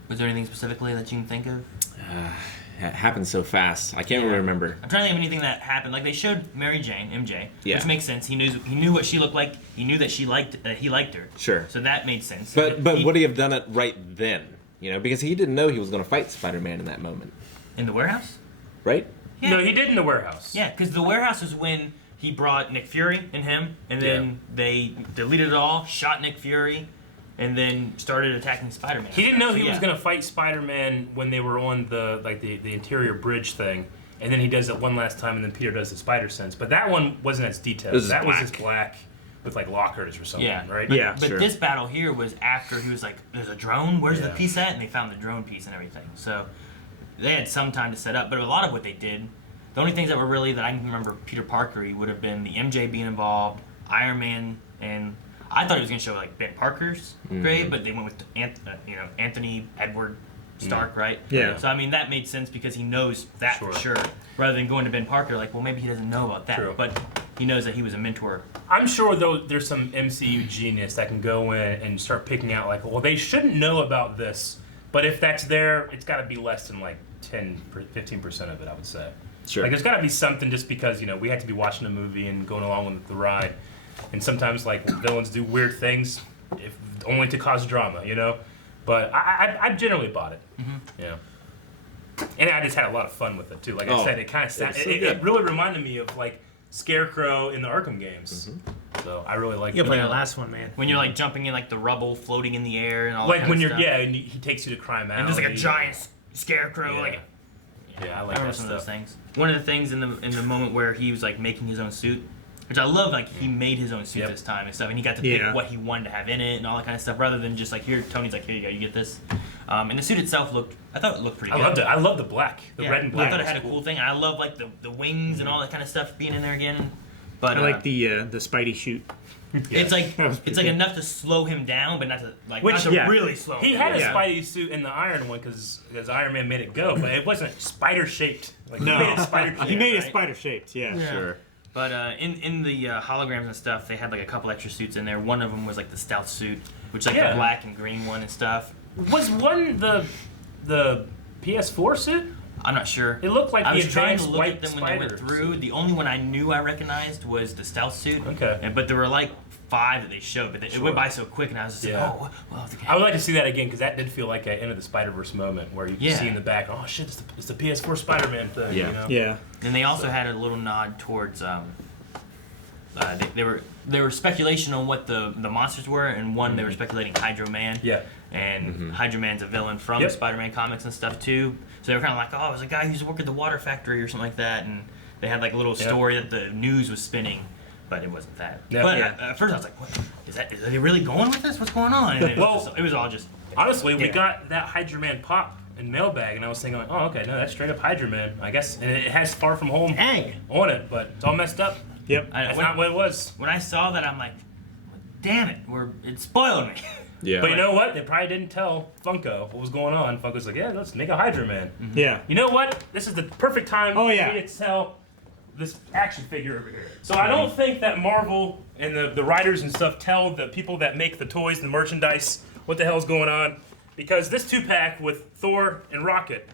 Was there anything specifically that you can think of? It happened so fast. I can't really remember. I'm trying to think of anything that happened. Like they showed Mary Jane, MJ, Yeah. which makes sense. He knew what she looked like. He knew that he liked her. Sure. So that made sense. But would he have done it right then? You know, because he didn't know he was going to fight Spider-Man in that moment. in the warehouse? Right? Yeah. No, he did in the warehouse. Yeah, because the warehouse is when he brought Nick Fury and him, and then they deleted it all, shot Nick Fury, and then started attacking Spider-Man. He didn't know he So, was yeah. going to fight Spider-Man when they were on the interior bridge thing, and then he does it one last time, and then Peter does the spider sense. But that one wasn't as detailed. That was just black with like lockers or something, right? Yeah, But this battle here was after he was like, "There's a drone. Where's the piece at?" And they found the drone piece and everything. So they had some time to set up. But a lot of what they did, the only things that were really that I can remember Peter Parker would have been the MJ being involved, Iron Man, and I thought he was going to show like Ben Parker's grave, but they went with Anthony Edward Stark, right? Yeah. So I mean that made sense because he knows that for sure, rather than going to Ben Parker like, well, maybe he doesn't know about that, but he knows that he was a mentor. I'm sure though there's some MCU genius that can go in and start picking out like, well, they shouldn't know about this, but if that's there, it's got to be less than like 10-15% of it, I would say. Sure. Like there's got to be something just because we had to be watching a movie and going along with the ride, and sometimes like villains do weird things, if only to cause drama, But I generally bought it, and I just had a lot of fun with it too. Like I said, it kind of it really reminded me of like Scarecrow in the Arkham games. So I really like. You play the last one, man. When you're like jumping in like the rubble, floating in the air, and all like that when kind you're of stuff. and he takes you to Crime Alley. And there's like a giant scarecrow, I like that some of stuff. those things. One of the things in the moment where he was like making his own suit, which I love, like he made his own suit this time and stuff, and he got to pick what he wanted to have in it and all that kind of stuff, rather than just like here, Tony's like, here you go, you get this. And the suit itself I thought it looked pretty good. I loved it. I love the black, the red and black. I thought it had a cool thing, and I love like the wings and all that kind of stuff being in there again. But I like the Spidey shoot. It's like enough to slow him down, but not to really slow him He down. had a Spidey suit in the Iron one because Iron Man made it go, but it wasn't spider shaped. Like No, he made it spider shaped. He made it spider shaped. Yeah, Sure. But in the holograms and stuff, they had like a couple extra suits in there. One of them was like the stealth suit, which like the black and green one and stuff. Was one the PS4 suit? I'm not sure. It looked like I the was trying to advanced look white at them when they went spider through. suit. The only one I knew I recognized was the stealth suit. Okay. But there were like 5 that they showed, but it went by so quick, and I was just like, oh, well. Okay. I would like to see that again because that did feel like an Into the Spider-Verse moment where you can see in the back, oh shit, it's the PS4 Spider-Man thing. Yeah. And they also had a little nod towards. They were speculation on what the monsters were, and one they were speculating Hydro Man. Yeah. And Hydro Man's a villain from Spider-Man comics and stuff too. So they were kind of like, oh, it was a guy who used to work at the water factory or something like that, and they had like a little story that the news was spinning, but it wasn't that. Yeah. But at first I was like, what? Are they really going with this? What's going on? And it was all just. Honestly, we got that Hydro Man pop in mailbag, and I was thinking like, oh, okay, no, that's straight up Hydro Man, I guess, and it has Far From Home on it, but it's all messed up. Yep. That's not what it was. When I saw that, I'm like, damn it, it spoiled me. Yeah. But you know what? They probably didn't tell Funko what was going on. Funko's like, yeah, let's make a Hydro Man. Yeah. You know what? This is the perfect time for me to sell this action figure over here. So I don't think that Marvel and the writers and stuff tell the people that make the toys and the merchandise what the hell's going on, because this 2-pack with Thor and Rocket,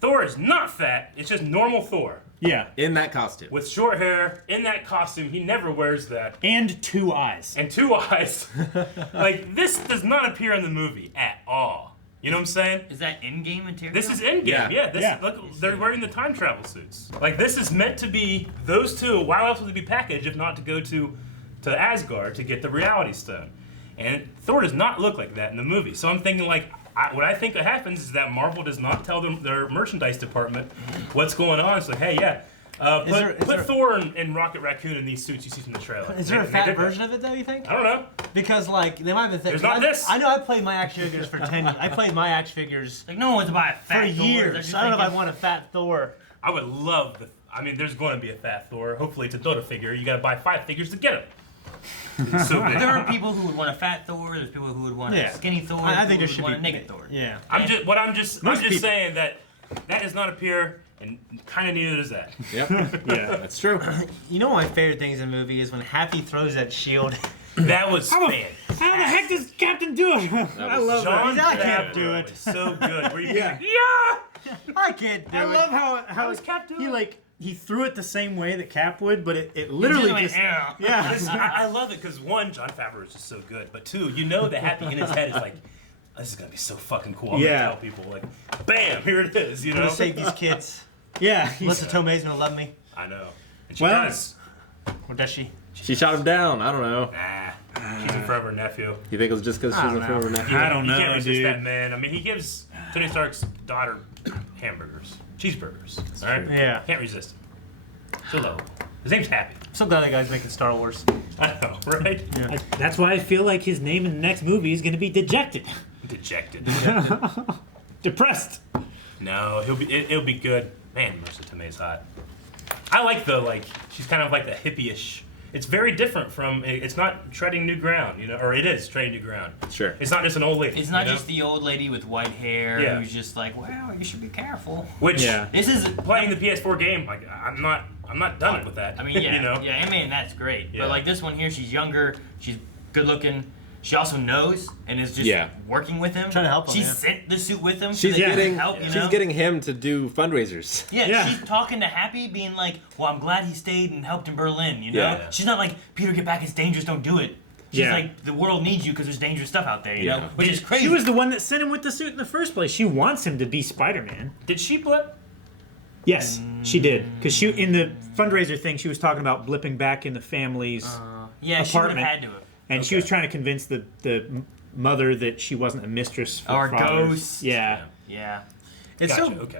Thor is not fat. It's just normal Thor. Yeah. In that costume. With short hair, in that costume, he never wears that. And 2 eyes. And 2 eyes. Like, this does not appear in the movie at all. You know what I'm saying? Is that in-game material? This is in-game, Look, they're wearing the time travel suits. Like, this is meant to be those two. Why else would they be packaged if not to go to Asgard to get the Reality Stone? And Thor does not look like that in the movie. So I'm thinking, like, what I think happens is that Marvel does not tell their merchandise department what's going on. It's like, hey, put Thor and Rocket Raccoon in these suits you see from the trailer. Is there a fat version of it, though, you think? I don't know. Because, like, they might have been There's not this. I know I played my action figures for 10 years. I played my action figures like, no one wants to buy a fat for Thor. years. I don't know if I want a fat Thor. I would love there's going to be a fat Thor. Hopefully it's a Dota figure. You got to buy 5 figures to get him. So big. There are people who would want a fat Thor. There's people who would want a skinny Thor. I think there should should want be a naked Thor. Yeah. I'm just saying that does not appear, and kind of neither does that. Yep. Yeah, that's true. You know my favorite things in the movie is when Happy throws that shield. That was How the fantastic. heck does Captain do it? I love John that. I can't do it. was so good. Where you Yeah. I can't do I it. love how does Cap do he it? he threw it the same way that Cap would, but it literally He just went, yeah. I love it because one, Jon Favreau is just so good, but two, you know that Happy in his head is like, this is gonna be so fucking cool. I'm gonna tell people like, bam, here it is. You I'm know, gonna save these kids. Yeah. Melissa Tomei's gonna love me. I know. And she Well- does. Or does she? She shot him down. I don't know. Nah, she's a forever nephew. You think it was just because she's a forever nephew? I don't You can't know, resist dude. that man. I mean, he gives Tony Stark's daughter hamburgers. cheeseburgers. All right. Yeah. Can't resist him. So lovable. His name's Happy. So glad that guy's making Star Wars. I know, right? Yeah. That's why I feel like his name in the next movie is going to be Dejected. Dejected. Depressed. No, it'll be good. Man, Marissa Tomei's hot. I like she's kind of like the hippie-ish. It's very different from. It's not treading new ground, or it is treading new ground. Sure. It's not just an old lady. It's not just the old lady with white hair who's just like, wow, you should be careful. Which this is playing the PS4 game. Like I'm not done with that. I mean, yeah, you know? and that's great. Yeah. But like this one here, she's younger, she's good looking. She also knows and is just working with him. Trying to help him, She yeah. sent the suit with him. She's so that he getting can help, she's getting him to do fundraisers. Yeah, she's talking to Happy, being like, well, I'm glad he stayed and helped in Berlin, you know? Yeah. She's not like, Peter, get back, it's dangerous, don't do it. She's like, the world needs you because there's dangerous stuff out there, you know? Which is crazy. She was the one that sent him with the suit in the first place. She wants him to be Spider-Man. Did she blip? Yes, she did. Because she in the fundraiser thing, she was talking about blipping back in the family's yeah, she would have apartment. had to have. And she was trying to convince the mother that she wasn't a mistress for Or a fathers. ghost. Yeah. Yeah. It's Gotcha, so. okay.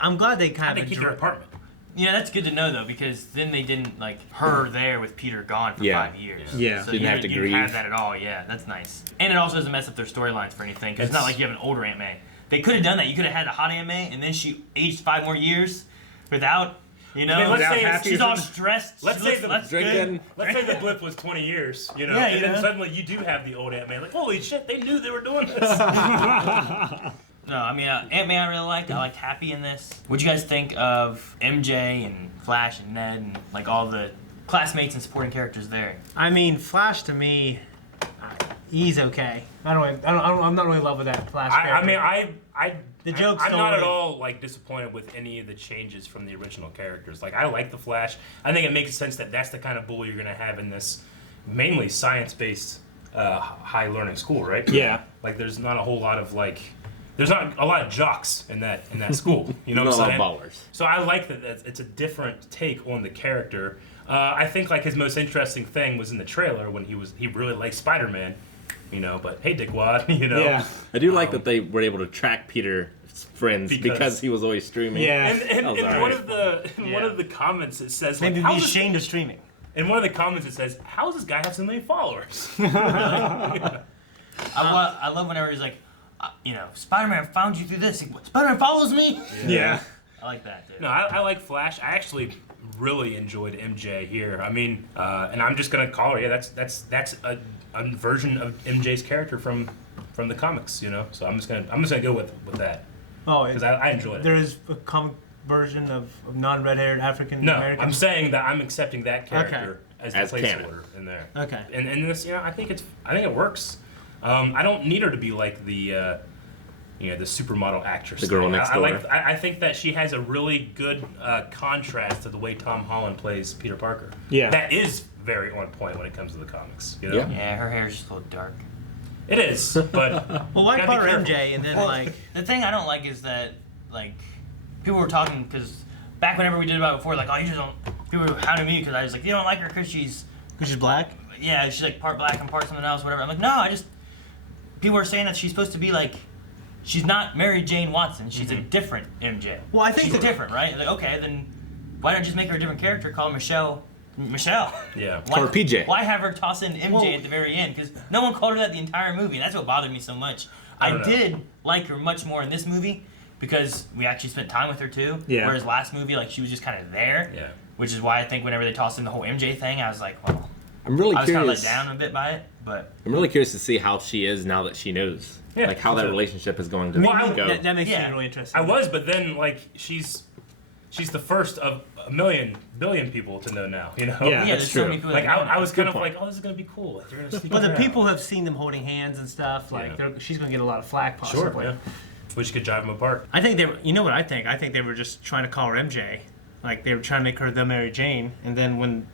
I'm glad they How'd kind they of. keep their apartment? Yeah, that's good to know though, because then they didn't like her there with Peter gone for 5 years. Yeah. So Didn't have to you grieve. didn't have that at all. Yeah, that's nice. And it also doesn't mess up their storylines for anything, because it's not like you have an older Aunt May. They could have done that. You could have had a hot Aunt May, and then she aged 5 more years without, you know, I mean, let's say she's all stressed. Let's she say looks the less good. Drinking. Let's say the blip was 20 years, Yeah, and you then know. suddenly you do have the old Aunt May. Like, holy shit, they knew they were doing this. No, I mean, Aunt May I really liked. I liked Happy in this. What'd you guys think of MJ and Flash and Ned and like all the classmates and supporting characters there? I mean, Flash to me, he's okay. I'm not really in love with that Flash. I mean, The joke's I'm don't not at really- all like disappointed with any of the changes from the original characters. Like, I like the Flash. I think it makes sense that that's the kind of bully you're gonna have in this mainly science-based high learning school, right? Yeah. Like, there's not a whole lot of there's not a lot of jocks in that school. You know Not what a I'm lot saying? of ballers. So I like that it's a different take on the character. I think like his most interesting thing was in the trailer when he really liked Spider-Man, but hey, dickwad, Yeah. I do like that they were able to track Peter's friends because he was always streaming. Yeah. And That was in alright. one of the comments it says Maybe like, be how's this- ashamed of streaming. in one of the comments it says, how does this guy have so many followers? I love whenever he's like, Spider-Man found you through this. Spider-Man follows me. Yeah. I like that, dude. No, I like Flash. I actually really enjoyed MJ here. I mean, and I'm just gonna call her. Yeah, that's a version of MJ's character from the comics. So I'm just gonna go with that Oh, because I enjoyed it. there is a comic version of non-red-haired African No, American. I'm saying that I'm accepting that character as the As canon. placeholder in there. Okay. And this, I think it works. I don't need her to be like the supermodel actress. The girl thing. next door. I think that she has a really good contrast to the way Tom Holland plays Peter Parker. Yeah. That is very on point when it comes to the comics. Yeah. Yeah, her hair's just a little dark. It is, but Well, why gotta call be her careful. MJ and then Well, the thing I don't like is that like people were talking because back whenever we did about it before, like, oh, you just don't. People were hounding me because I was like, you don't like her because she's black? yeah, she's like part black and part something else, whatever. I'm like, no, people are saying that she's supposed to be like. She's not Mary Jane Watson. She's a different MJ. Well, I think she's that- different, right? Like, okay, then why not just make her a different character? Call her Michelle. Yeah. Call her PJ. Why have her toss in MJ at the very end? Because no one called her that the entire movie. And that's what bothered me so much. I don't know. did like her much more in this movie because we actually spent time with her too. Yeah. Whereas last movie, like she was just kind of there. Yeah. Which is why I think whenever they tossed in the whole MJ thing, I was like, well, I'm really I was kind of let curious. down a bit by it. But I'm really curious to see how she is now that she knows. Yeah, Like how me that too. relationship is going to go. That makes Yeah. it really interesting. I was, but then she's the first of a billion people to know now. Yeah. yeah, that's there's so true. many people Like that know I was now. kind of point. like, oh, this is gonna be cool. Like, they're gonna sneak Well, the around. people have seen them holding hands and stuff. Like, Yeah. she's gonna get a lot of flack, possibly. Sure, yeah. Which could drive them apart. I think they were. You know what I think? I think they were just trying to call her MJ. Like they were trying to make her the Mary Jane, and then when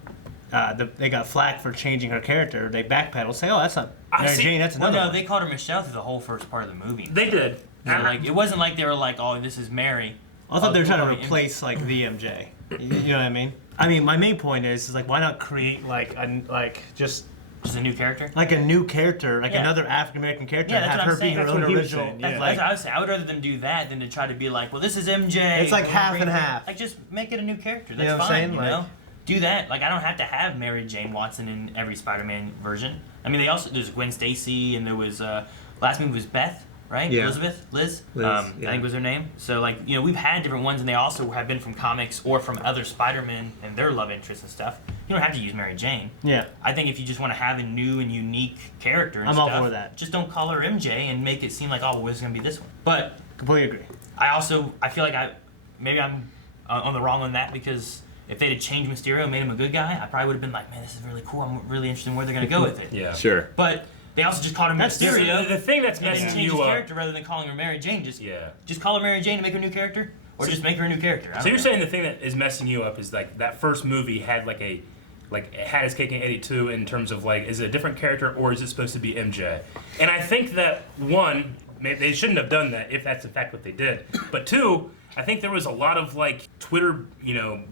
they got flack for changing her character, they backpedaled, say, "Oh, that's not Mary see- Jane. That's Well, another." no, one." they called her Michelle through the whole first part of the movie. They did. So, like, it wasn't like they were like, oh, this is Mary. I thought they were trying to Oh, replace like the MJ. You know what I mean? I mean, my main point is like, why not create like just Just a new character? Like a new character, like Yeah. another African American character, Yeah, and that's have what her I'm saying. be her That's own what he was original. saying, That's yeah. what I would say. I would rather them do that than to try to be like, well, this is MJ. It's like and half bring and her- half. Like, just make it a new character. You know That's what I'm fine, saying? you Like- know? Do that. Like, I don't have to have Mary Jane Watson in every Spider-Man version. I mean, there's Gwen Stacy, and there was, last movie was Beth, right? Yeah. Liz, yeah. I think was her name. So, like, you know, we've had different ones, and they also have been from comics or from other Spider-Men and their love interests and stuff. You don't have to use Mary Jane. Yeah. I think if you just want to have a new and unique character and I'm all stuff, for that. just don't call her MJ and make it seem like, oh, well, it's going to be this one. But Completely agree. I feel like maybe I'm on the wrong on that, because if they'd have changed Mysterio and made him a good guy, I probably would have been like, man, this is really cool. I'm really interested in where they're going to go with it. Yeah. Sure. But they also just called him Mysterio. The thing that's and then messing changed you his up. character rather than calling her Mary Jane. Yeah. Just call her Mary Jane to make her a new character, or just make her a new character. I So don't you're know. saying the thing that is messing you up is like that first movie had like it had its cake and ate it too, in terms of like, is it a different character or is it supposed to be MJ? And I think that one, they shouldn't have done that if that's in fact what they did. But two, I think there was a lot of like Twitter,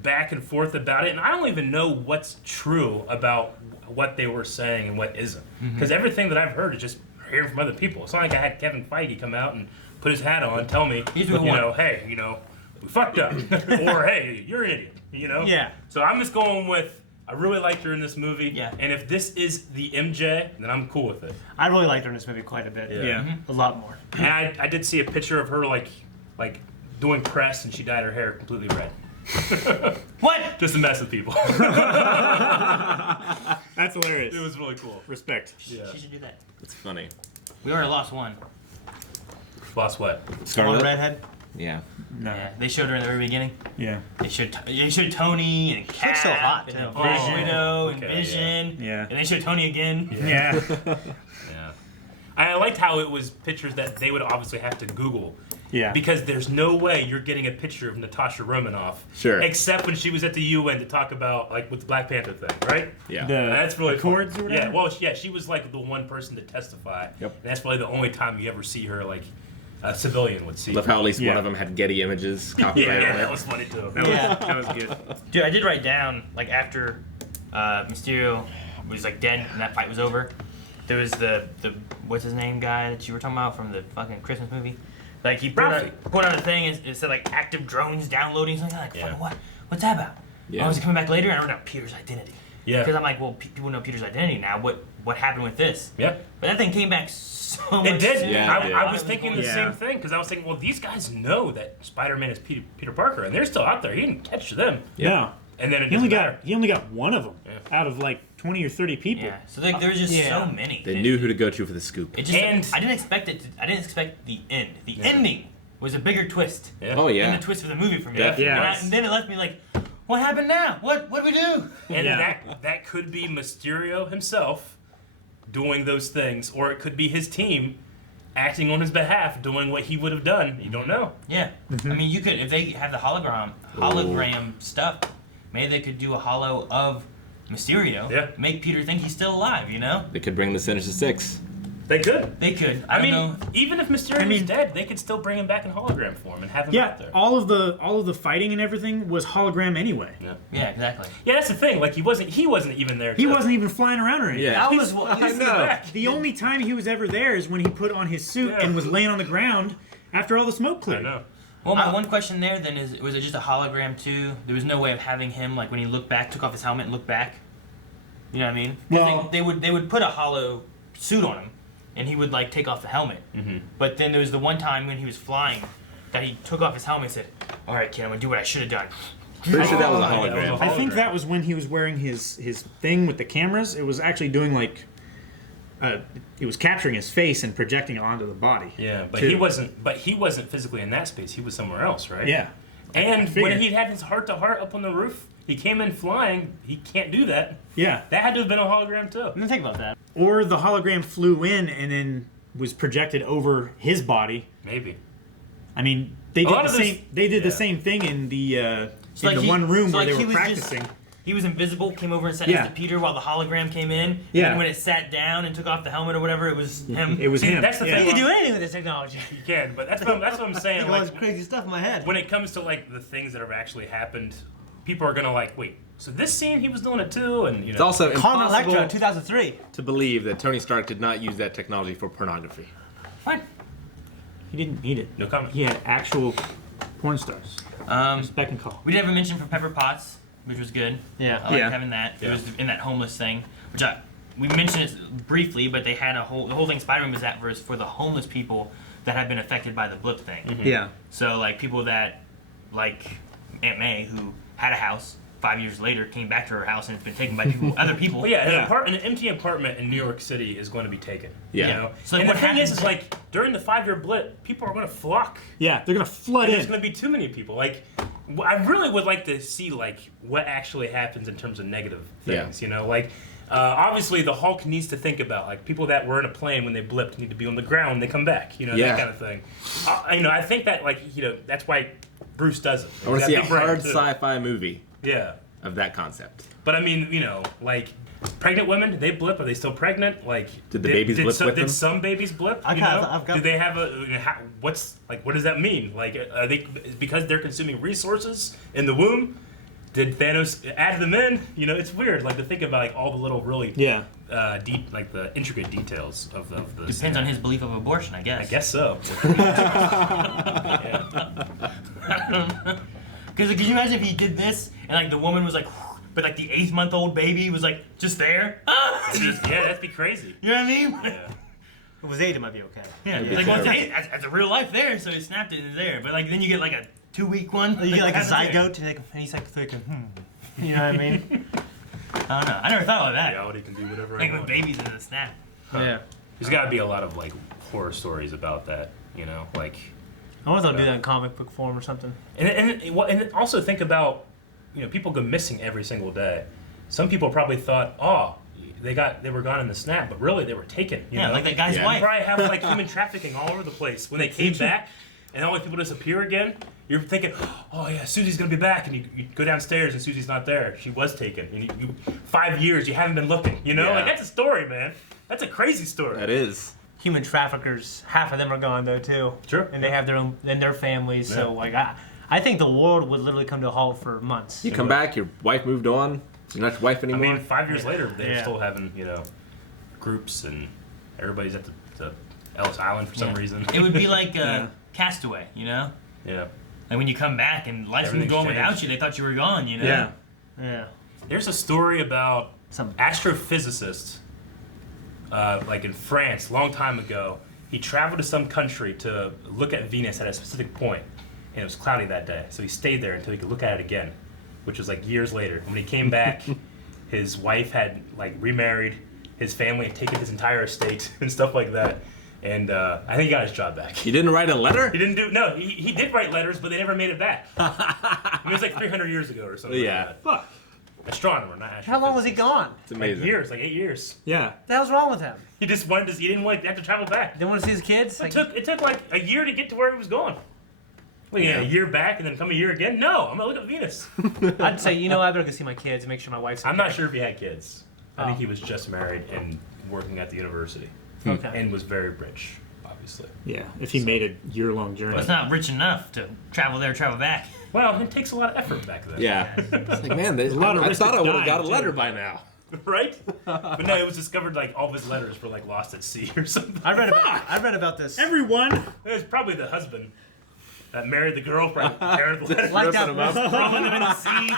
back and forth about it, and I don't even know what's true about what they were saying and what isn't, because everything that I've heard is just hearing from other people. It's not like I had Kevin Feige come out and put his hat on, tell me, He's the one. hey, we fucked up, or hey, you're an idiot, Yeah. So I'm just going with, I really liked her in this movie, Yeah. and if this is the MJ, then I'm cool with it. I really liked her in this movie quite a bit. Yeah. A lot more. And I did see a picture of her like doing press, and she dyed her hair completely red. What? Just to mess with people. That's hilarious. It was really cool. Respect. Yeah. She should do that. It's funny. We already lost one. Lost what? One Scarlet? redhead. Yeah. No. Yeah, they showed her in the very beginning. Yeah. They showed Tony and Cap looks so hot, and too. Black Oh, Widow and okay, Vision. Yeah. And they showed Tony again. Yeah. Yeah. I liked how it was pictures that they would obviously have to Google. Yeah. Because there's no way you're getting a picture of Natasha Romanoff. Sure. Except when she was at the UN to talk about, like, with the Black Panther thing, right? Yeah. That's really fun. Accords or whatever? Yeah, well, she was, like, the one person to testify. Yep. And that's probably the only time you ever see her, like, a civilian would see. Love how at least one Yeah. of them had Getty Images Yeah, copyright on that it. was funny, too. That was good. Dude, I did write down, like, after Mysterio was, like, dead and that fight was over, there was the what's his name guy that you were talking about from the fucking Christmas movie? Like, he put on a thing and it said, like, active drones downloading something. Like, Yeah. fucking what? What's that about? Yeah. Oh, is it coming back later? And I wrote down Peter's identity. Yeah. Because I'm like, well, people know Peter's identity now. What happened with this? Yeah. But that thing came back so much It did. sooner Yeah, than it did. I thought was it thinking going the to. same thing, because I was thinking, well, these guys know that Spider-Man is Peter Parker, and they're still out there. He didn't catch them. Yeah. And then it He only doesn't got matter. he only got one of them Yeah. out of like 20 or 30 people. Yeah. So like, there was just Yeah. so many. They that- knew who to go to for the scoop. It just. And- I didn't expect it. I didn't expect the end. The ending was a bigger twist Yeah. Oh, yeah. than the twist of the movie for me. Definitely. Yeah. And then it left me like, what happened now? What do we do? And Yeah. that could be Mysterio himself doing those things, or it could be his team acting on his behalf, doing what he would have done. You don't know. Yeah. I mean, you could, if they have the hologram stuff, maybe they could do a holo of Mysterio. Yeah. Make Peter think he's still alive. You know. They could bring the Sinister Six. They could. They could. I don't mean, know. even if Mysterio was dead, they could still bring him back in hologram form and have him out Yeah, there. all of the fighting and everything was hologram anyway. Yeah, exactly. Yeah, that's the thing. Like he wasn't even there. He too. wasn't even flying around or anything. Yeah. That was what. I know. The only time he was ever there is when he put on his suit Yeah. and was laying on the ground after all the smoke I cleared. know. Well, my one question there then is, was it just a hologram too? There was no way of having him, like, when he looked back, took off his helmet and looked back. You know what I mean? 'Cause Well- they would put a hollow suit on him, and he would, like, take off the helmet. Mm-hmm. But then there was the one time when he was flying that he took off his helmet and said, "All right, kid, I'm gonna do what I should have done." Pretty sure that was a Oh, yeah, that was hologram. a I think that was when he was wearing his thing with the cameras. It was actually doing like, it was capturing his face and projecting it onto the body. Yeah, but Too. he wasn't. But he wasn't physically in that space. He was somewhere else, right? Yeah. And figured. when he had his heart to heart up on the roof, he came in flying. He can't do that. Yeah. That had to have been a hologram too. I didn't think about that. Or the hologram flew in and then was projected over his body. Maybe. I mean, they A did lot the of those- same. They did yeah. the same thing in the So, like, one room so, where like, they he were was just- practicing. He was invisible, came over and sat Yeah. next to Peter while the hologram came in. Yeah. And when it sat down and took off the helmet or whatever, it was him. It was See, him. that's the yeah. thing. You can do anything with this technology. You can, but that's what I'm I saying. think all Like, this crazy stuff in my head. when it comes to like the things that have actually happened, people are gonna like, wait, So this scene, he was doing it too, and It's also Carmen impossible Electra, 2003. to believe that Tony Stark did not use that technology for pornography. Fine. He didn't need it. no comment. He had actual porn stars. Spec and call. We did have a mention for Pepper Potts, which was good. Yeah. I like Yeah. having that. It Yeah. was in that homeless thing, which we mentioned it briefly, but they had the whole thing Spider-Man was at was for the homeless people that had been affected by the blip thing. Yeah. So like people that, like Aunt May, who had a house, 5 years later came back to her house and it's been taken by other people. Well, yeah, Yeah. An empty apartment in New York City is going to be taken. Yeah. You know? So and what the thing happens- is like during the 5-year blip, people are going to flock. Yeah, they're gonna flood And there's in. going to be too many people. Like, I really would like to see like what actually happens in terms of negative things. Yeah. You know, like obviously the Hulk needs to think about like people that were in a plane when they blipped need to be on the ground when they come back. You know, Yeah. that kind of thing. I think that like that's why Bruce does it. I want to That see a big brain, hard too. sci-fi movie Yeah. of that concept. But I mean, like pregnant women, did they blip? Are they still pregnant? Like, Did the babies blip with them? Did some babies blip? I've got- Do they have what does that mean? Like, are they because they're consuming resources in the womb? Did Thanos add them in? You know, it's weird. Like to think about like all the little really Yeah. like the intricate details of the. Depends on his belief of abortion, I guess. I guess so. Because could you imagine if he did this and like the woman was like, but like the 8-month-old baby was like just there? Yeah, that'd be crazy. You know what I mean? Yeah. If it was 8, it might be okay. Yeah, Yeah. like well, that's a real life there, so he snapped it and it's there. But like then you get like a 2-week one. You get like a what happens there? zygote, and he's like thinking, You know what I mean? I don't know. I never thought of that. Reality can do whatever. Like it with wants. babies in the snap. Yeah. There's got to be a lot of like horror stories about that. You know, like. I wonder if they'll do that in comic book form or something. And also think about, people go missing every single day. Some people probably thought, oh, they were gone in the snap, but really they were taken. You Yeah, know? like that guy's Yeah. You wife. probably have like human trafficking all over the place. When they came back, and all the people disappear again, you're thinking, oh yeah, Susie's gonna be back, and you go downstairs and Susie's not there. She was taken. And you 5 years you haven't been looking. Yeah. Like that's a story, man. That's a crazy story. That is. Human traffickers, half of them are gone though too. Sure. And they have their own and their families. So like I think the world would literally come to a halt for months. You come back, your wife moved on. You're not your wife I anymore. mean, 5 years later, they're Yeah. still having, groups and everybody's at the Ellis Island for some reason. It would be like Castaway, Yeah. Like when you come back and life's been Everything's going without changed. you, they thought you were gone, Yeah. Yeah. There's a story about Some astrophysicist, like in France, a long time ago. He traveled to some country to look at Venus at a specific point, and it was cloudy that day. So he stayed there until he could look at it again, which was like years later. When he came back, his wife had like remarried, his family had taken his entire estate and stuff like that. And I think he got his job back. You didn't write a letter? He didn't do no. He did write letters, but they never made it back. I mean, it was like 300 years ago or something. Yeah. Like Fuck. that. Astronomer, not astrophysicist. How long was he gone? It's Like amazing. years, like 8 years. Yeah. What the hell's wrong with him? He just wanted to. He didn't want to have to travel back. Didn't want to see his kids? It took like a year to get to where he was going. Well, Yeah. a year back and then come a year again. No, I'm gonna look at Venus. I'd say, I better go see my kids and make sure my wife's okay. I'm not sure if he had kids. I think Oh. he was just married and working at the university, Okay. and was very rich, obviously. Yeah. If he made a year-long journey. But it's not rich enough to travel there, travel back. Well, it takes a lot of effort back then. Yeah. It's like, man, a lot of I risk thought I of would have got a dying, letter too. by now. Right? But no, it was discovered like all of his letters were like lost at sea or something. I read about this. Everyone. It was probably the husband that married the girl, probably prepared the letter. Like that Ripping 'em up. Throwing them in the sea.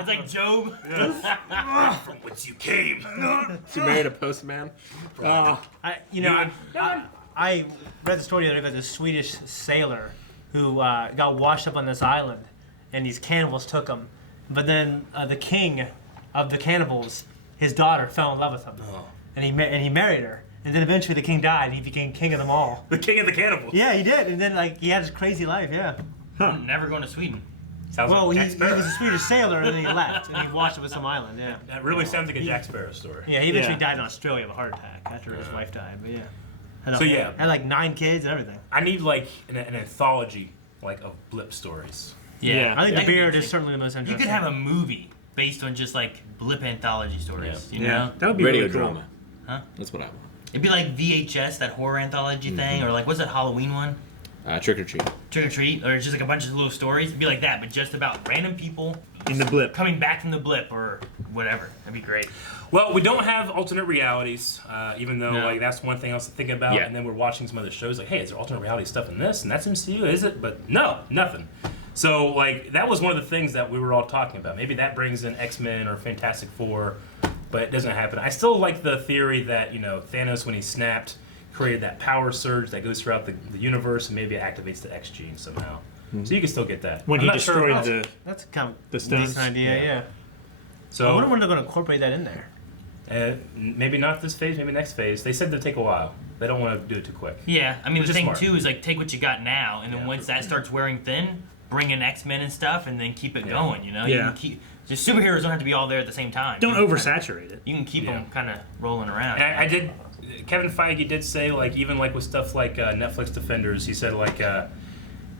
It's like Job. From whence you came. She married a postman. I read the story the other day about this Swedish sailor who got washed up on this island, and these cannibals took him. But then the king of the cannibals, his daughter, fell in love with him, and he married her. And then eventually the king died, and he became king of them all. The king of the cannibals. Yeah, he did. And then he had this crazy life. Yeah. Never going to Sweden. Sounds Well, like he a Jack Sparrow. was a Swedish sailor, and then he left, and he washed up with some island. Yeah. That really sounds like a Jack Sparrow story. Yeah, he eventually Yeah. died in Australia of a heart attack after his wife died. But yeah. So, yeah. Had like 9 kids and everything. I need like an anthology like of blip stories. Yeah. I think That the could be beard is interesting. certainly the most You interesting. could have a movie based on just like blip anthology stories, you Yeah. know? That would be Radio really cool. drama. Huh? That's what I want. It'd be like VHS, that horror anthology thing, or like, what's that Halloween one? Trick or Treat. Trick or Treat, or just like a bunch of little stories. It'd be like that, but just about random people In the blip. coming back from the blip or whatever. That'd be great. Well, we don't have alternate realities, even though No. like that's one thing else to think about. Yeah. And then we're watching some other shows like, hey, is there alternate reality stuff in this? And that's MCU, is it? But no, nothing. So like that was one of the things that we were all talking about. Maybe that brings in X-Men or Fantastic Four, but it doesn't happen. I still like the theory that Thanos, when he snapped, created that power surge that goes throughout the universe, and maybe it activates the X gene somehow. So you can still get that. When I'm he not sure destroyed about- the That's kind of The a stones? decent idea. Yeah. Yeah. So I wonder when they're going to incorporate that in there. maybe not this phase, maybe next phase. They said they'd take a while. They don't want to do it too quick. Yeah, I mean Which the is thing smart. too is like take what you got now, and then Yeah. once that starts wearing thin, bring in X-Men and stuff, and then keep it Yeah. going. You Yeah. can keep just superheroes don't have to be all there at the same time. don't You can oversaturate it. You can keep Yeah. them kind of rolling around. And I did. Kevin Feige did say like even like with stuff like Netflix Defenders, he said like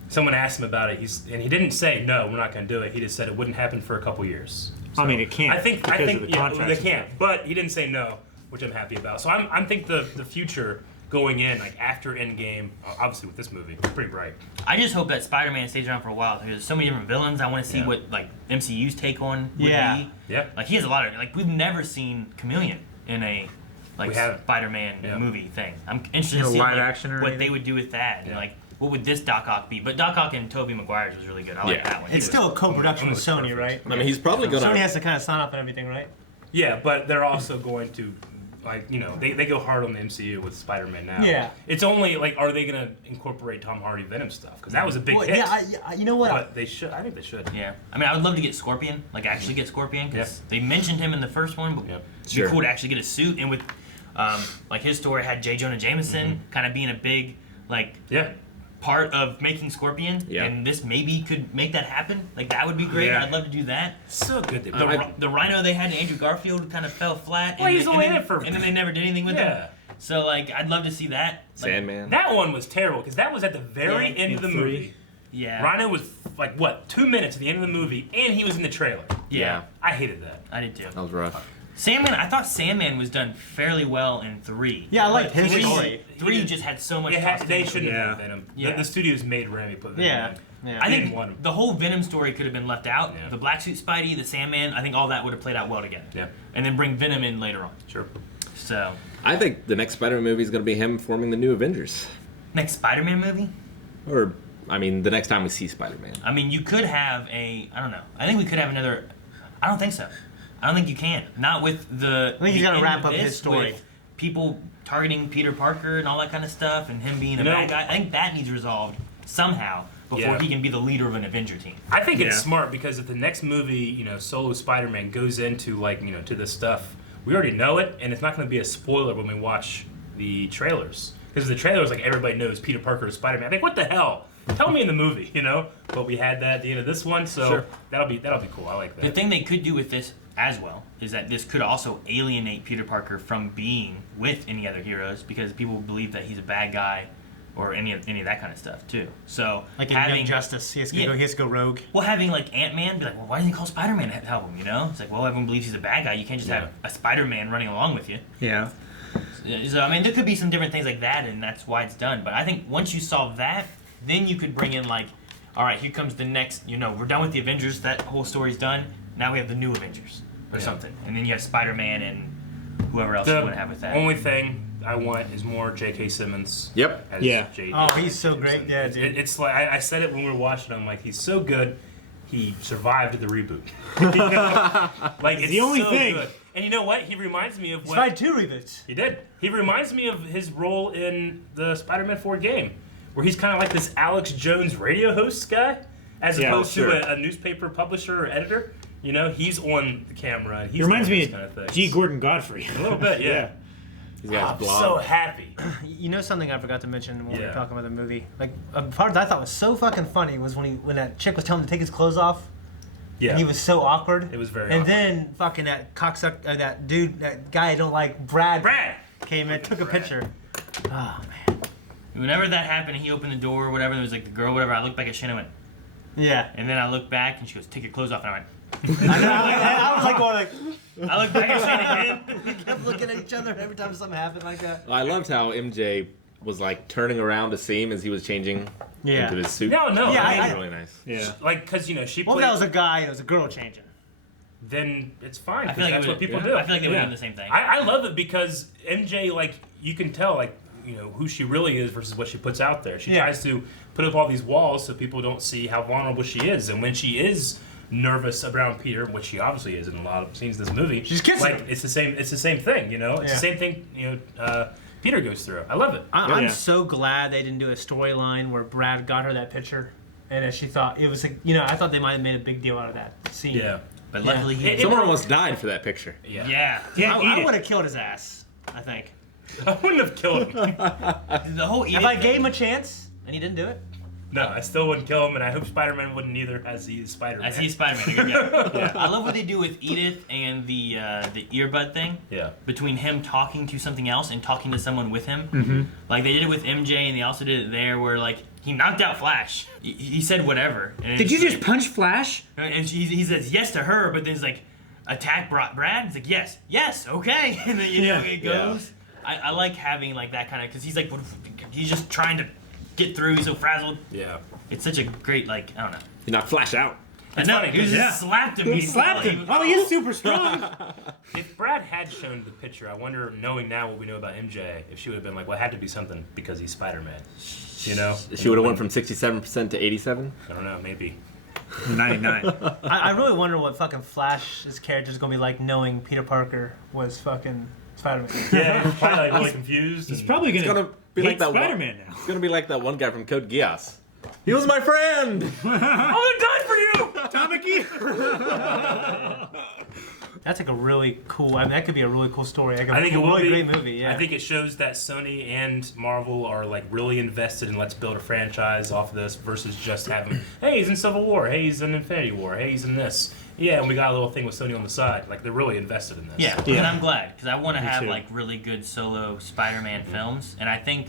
someone asked him about it. And he didn't say no, we're not going to do it. He just said it wouldn't happen for a couple years. I mean, it can't. I think because of the yeah, contracts they and can't. But he didn't say no, which I'm happy about. So I think the future going in like after Endgame, obviously with this movie, pretty bright. I just hope that Spider-Man stays around for a while. There's so many different villains. I want to see Yeah. what like MCU's take on would Yeah. be. Yeah. Like he has a lot of like we've never seen Chameleon in a like We haven't. Spider-Man Yeah. movie thing. I'm interested No to see live like, action or what they anything? would do with that. And Yeah. like what would this Doc Ock be? But Doc Ock and Tobey Maguire's was really good. I like Yeah. that one. It's still a co-production with Almost Sony, perfect. right? I mean, he's probably Sony gonna. has to kind of sign up and everything, right? Yeah, but they're also going to, like, they go hard on the MCU with Spider-Man now. Yeah. It's only, like, are they going to incorporate Tom Hardy Venom stuff? Because that was a big Well, hit. yeah, you know what? But they should. I think they should. Yeah, I mean, I would love to get Scorpion, like actually get Scorpion, because they mentioned him in the first one, but Yep. it'd Sure. be cool to actually get a suit. And with, like his story had J. Jonah Jameson kind of being a big, like, Yeah. part of making Scorpion, Yeah. and this maybe could make that happen. Like that would be great. Yeah. I'd love to do that. So good. The Rhino they had, Andrew Garfield, kind of fell flat. Well, and he's then- only and in then- it for- and then they never did anything with Yeah. him. So like, I'd love to see that. Like, Sandman. That one was terrible because that was at the very Yeah. end of the In 3. movie. Yeah, Rhino was, like, what, 2 minutes at the end of the movie, and he was in the trailer. yeah, I hated that. I did too. That was rough. Sandman, I thought Sandman was done fairly well in 3. Yeah, I liked But his three- story. 3 just had so much. They shouldn't Yeah. have Venom. Yeah. The studios made Raimi put Venom Yeah. in. Yeah. I He think didn't want him. the whole Venom story could have been left out. Yeah. The Black Suit Spidey, the Sandman, I think all that would have played out well together. Yeah. And then bring Venom in later on. Sure. So, I think the next Spider-Man movie is going to be him forming the new Avengers. next Spider-Man movie? Or, I mean, the next time we see Spider-Man. I mean, you could have I don't know. I think we could have another. I don't think so. I don't think you can. Not with the. I think he's the gotta end wrap of up his this, story. with people targeting Peter Parker and all that kind of stuff, and him being a bad guy. I think that needs resolved somehow before Yeah. he can be the leader of an Avenger team. I think it's Yeah. smart because if the next movie, Solo Spider-Man goes into to this stuff, we already know it, and it's not going to be a spoiler when we watch the trailers. Because the trailers, like everybody knows Peter Parker is Spider-Man. Like, what the hell? Tell me in the movie, But we had that at the end of this one, so Sure. that'll be cool. I like The that. thing they could do with this as well is that this could also alienate Peter Parker from being with any other heroes because people believe that he's a bad guy or any of that kind of stuff too. So Like in Young Justice, he has to go rogue. Well, having like Ant-Man be like, well, why doesn't he call Spider-Man to help him? It's like, well, everyone believes he's a bad guy. You can't just have a Spider-Man running along with you. Yeah. So I mean, there could be some different things like that, and that's why it's done. But I think once you solve that, then you could bring in like, all right, here comes the next. We're done with the Avengers. That whole story's done. Now we have the new Avengers or something, and then you have Spider-Man and whoever else you want to have with that. Only thing I want is more J.K. Simmons. Yep. As Yeah. J.K. Oh, he's so Jameson. great. Yeah, dude. It's like I said it when we were watching. I'm like, he's so good. He survived the reboot. Like it's the only so thing. Good. And you know what? He reminds me of He's what tried 2 reboots. he did. He reminds me of his role in the Spider-Man 4 game, where he's kind of like this Alex Jones radio host guy, as Yeah, opposed sure. to a newspaper publisher or editor. He's on the camera. He's He reminds doing me these kind of of things. G. Gordon Godfrey. A little bit, yeah. He's got I'm his so blog. happy. You know something I forgot to mention when we Yeah. were talking about the movie? Like, a part that I thought was so fucking funny was when that chick was telling him to take his clothes off. Yeah. And he was so awkward. It was very And awkward. then fucking that cocksucker, that dude, that guy I don't like, Brad came in, took a Brad. picture. Oh, man. Whenever that happened, he opened the door or whatever. There was like the girl, whatever. I looked back at Shannon and went, Yeah. and then I looked back and she goes, "Take your clothes off," and I went. I was like going like, I looked back at Shannon again. we kept looking at each other every time something happened like that. I loved how MJ was like turning around to see him as he was changing Yeah. into his suit. No, Yeah, I It's mean, really nice. Yeah. like because she Well, played. if that was a guy and it was a girl changing. Then it's fine. I feel like that's it would, what people do. I feel like they would Yeah. do the same thing. I love it because MJ, like, you can tell, like, you know, who she really is versus what she puts out there. She tries to put up all these walls so people don't see how vulnerable she is. And when she is nervous around Peter, which she obviously is in a lot of scenes in this movie, She's kissing like him. it's the same thing, you know. It's the same thing, you know. Peter goes through. I love it. I'm Yeah. so glad they didn't do a storyline where Brad got her that picture, and as she thought it was, I thought they might have made a big deal out of that scene. Yeah. But luckily he It- didn't. Someone almost died for that picture. Yeah. Yeah. I would have killed his ass. I think I wouldn't have killed him. The whole if I gave him a chance and he didn't do it. No, I still wouldn't kill him, and I hope Spider-Man wouldn't either, as he is Spider-Man. I see Spider-Man. Yeah. I love what they do with Edith and the earbud thing. Yeah. Between him talking to something else and talking to someone with him. Like they did it with MJ, and they also did it there, where like he knocked out Flash. He said whatever. And Did you it's just like- punch Flash? And he says yes to her, but then he's like, attack Brad. He's like, yes, okay. And then it goes. I like having like that kind of, because he's like, he's just trying to get through. He's so frazzled. Yeah. It's such a great, like, I don't know. You knock Flash out. I know, funny, he just yeah. slapped him. He slapped him. Oh, he is super strong. If Brad had shown the picture, I wonder, knowing now what we know about MJ, if she would have been like, well, it had to be something because he's Spider-Man. You know? She would have went from 67% to 87. I don't know, maybe. 99. I really wonder what fucking Flash's character is gonna be like, knowing Peter Parker was fucking Spider-Man. Yeah, he's probably like really confused. He's and- probably It's gonna, gonna be hate like that Spider-Man now. It's gonna be like that one guy from Code Geass. He was my friend. I died for you! Tamaki. That's like a really cool. I mean, that could be a really cool story. Like a I think it will really be. great movie. Yeah. I think it shows that Sony and Marvel are like really invested in let's build a franchise off of this versus just having, hey, he's in Civil War, hey, he's in Infinity War, hey, he's in this. Yeah, and we got a little thing with Sony on the side. Like they're really invested in this. Yeah, Yeah. and I'm glad, because I want to have too. like really good solo Spider-Man films, and I think,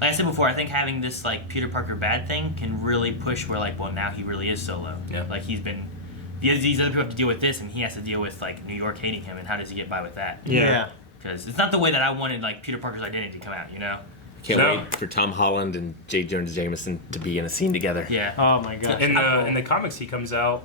like I said before, I think having this like Peter Parker bad thing can really push where like, well, now he really is solo. Yeah. Like he's been, these other people have to deal with this, and he has to deal with like New York hating him, and how does he get by with that? yeah. Because it's not the way that I wanted like Peter Parker's identity to come out, you know? Can't No. wait for Tom Holland and J. Jonah Jameson to be in a scene together. Yeah. Oh my god. In the comics, he comes out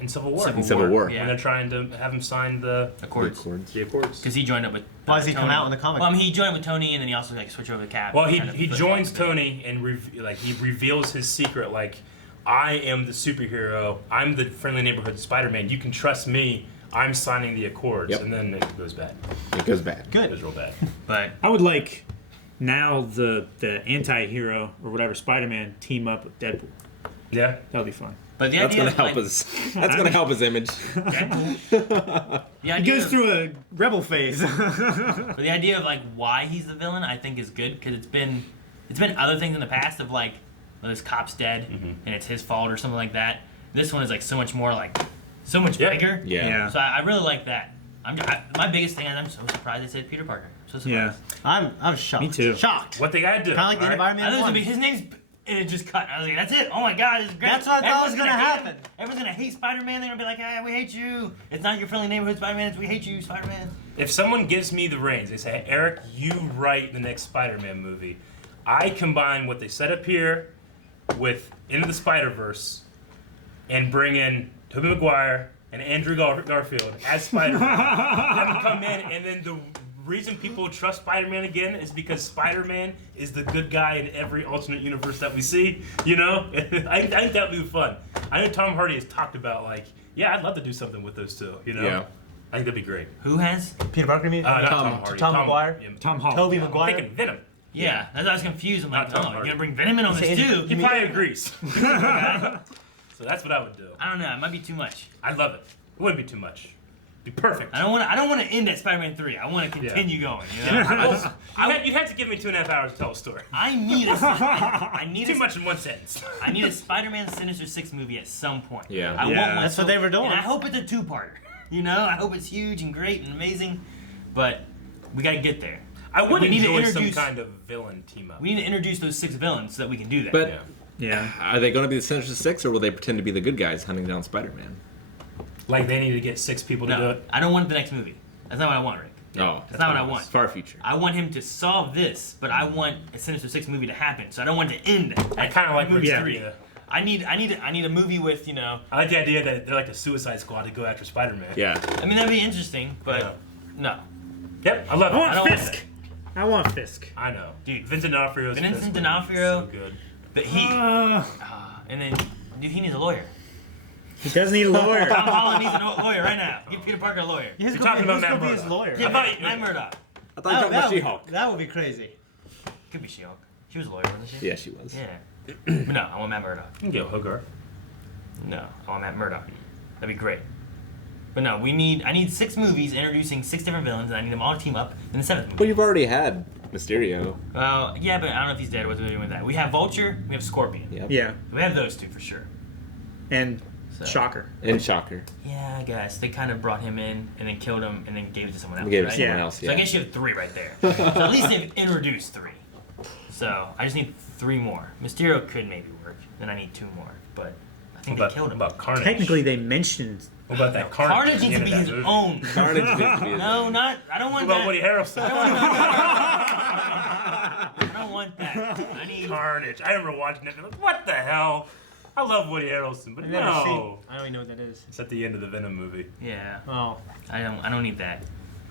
in Civil War. In Civil War. Yeah. When they're trying to have him sign the Accords. Accords. Accords. Because he joined up with. Why does he come Tony. out in the comic? Well, I mean, he joined with Tony, and then he also like switched over to Cap. Well, he kind of he flipped joins back to me. Tony and he reveals his secret. Like, I am the superhero. I'm the friendly neighborhood Spider-Man. You can trust me. I'm signing the Accords, Yep. and then it goes bad. It goes bad. It Good. goes real bad. But I would like now the anti-hero or whatever Spider-Man team up with Deadpool. Yeah. That would be fun. the That's idea gonna of, help like, us. That's gonna help his image. The He idea goes of- through a rebel phase. But the idea of like why he's the villain, I think, is good because it's been other things in the past of like, well, this cop's dead and it's his fault or something like that. This one is like so much more like so much Yeah. bigger. Yeah. Yeah. So I really like that. My biggest thing is I'm so surprised they said Peter Parker. So surprised. Yeah. I'm shocked. Me too. Shocked. What they gotta do? Kind of like the all right? environment. I thought it was gonna one. be his name's. And it just cut. I was like, that's it. Oh my god, it's great. That's what I thought was Everyone's gonna hate him. happen. Everyone's gonna hate Spider-Man. They're gonna be like, we hate you. It's not your friendly neighborhood Spider-Man. It's we hate you, Spider-Man. If someone gives me the reins, they say, Eric, you write the next Spider-Man movie. I combine what they set up here with Into the Spider-Verse and bring in Tobey Maguire and Andrew Garfield as Spider-Man. Have them come in, and then the reason people trust Spider-Man again is because Spider-Man is the good guy in every alternate universe that we see. You know? I think that would be fun. I know Tom Hardy has talked about, like, yeah, I'd love to do something with those two, you know? Yeah. I think that'd be great. Who has? Peter Parker, me? Not Tom- Tom Hardy. Tom Maguire? Yeah, Tom Holland. Toby I'm Maguire. thinking Venom. Yeah, that's why I was confused. I'm like, Not Tom oh, you're Hardy. gonna bring Venom in on this Say- too? He probably agrees. So that's what I would do. I don't know. It might be too much. I'd love it. It wouldn't be too much. It'd be perfect. I don't want to end at Spider-Man 3. I want to continue going. You know? Well, you had to give me 2.5 hours to tell a story. I need a. I need Too a, much in one sentence. I need a Spider-Man Sinister Six movie at some point. Yeah. I Yeah. want one. That's what they were doing. And I hope it's a two-parter. You know, I hope it's huge and great and amazing, but we gotta get there. I would We need to enjoy some introduce- kind of villain team up. We need to introduce those 6 villains so that we can do that. But Yeah. Yeah. are they going to be the Sinister Six, or will they pretend to be the good guys hunting down Spider-Man? Like they need to get 6 people to do no, it. I don't want the next movie. That's not what I want, Rick. No, That's not what I want. far future. I want him to solve this, but I want a Sinister Six movie to happen. So I don't want it to end. I kind of like movie Rick's 3. idea. I need a movie with I like the idea that they're like the Suicide Squad to go after Spider-Man. Yeah. I mean that'd be interesting, but no. Yep, I love it. I don't want want Fisk. I want Fisk. I know. Dude, Vincent D'Onofrio's Vincent Fisk D'Onofrio. so good. But he and then dude, he needs a lawyer. He does need a lawyer. Tom Holland needs a lawyer right now. Give Peter Parker a lawyer. Who's You're gonna talking be, about who's Matt gonna be his Murdock. lawyer? Yeah, thought Matt Murdock. I thought you were talking about would- She-Hulk. that would be crazy. Could be She-Hulk. She was a lawyer, wasn't she? Yeah, she was. Yeah. But no, I want Matt Murdock. You can get Hogarth. No, I want Matt Murdock. That'd be great. But no, I need 6 movies introducing 6 different villains, and I need them all to team up in the 7th movie. But you've already had Mysterio. Well, yeah, but I don't know if he's dead. What's we doing with that? We have Vulture, we have Scorpion. Yep. Yeah, We have those 2 for sure. and So. Shocker. And Shocker. Yeah, I guess. They kind of brought him in, and then killed him, and then gave it to someone else, Gave it right? to someone Yeah. else, So yeah. I guess you have 3 right there. So at least they've introduced 3. So I just need 3 more. Mysterio could maybe work. Then I need 2 more. But I think they killed him. What about Carnage? Technically, they mentioned. What about that Carnage? Carnage at the needs to end be of his that movie? own. Carnage needs to be his No, own. not. I don't want What about that. Woody Harrelson? I don't want that. I need. Carnage. I remember watching it and like, what the hell? I love Woody Harrelson, but I've never seen. no. I don't even know what that is. It's at the end of the Venom movie. Yeah. Oh, I don't need that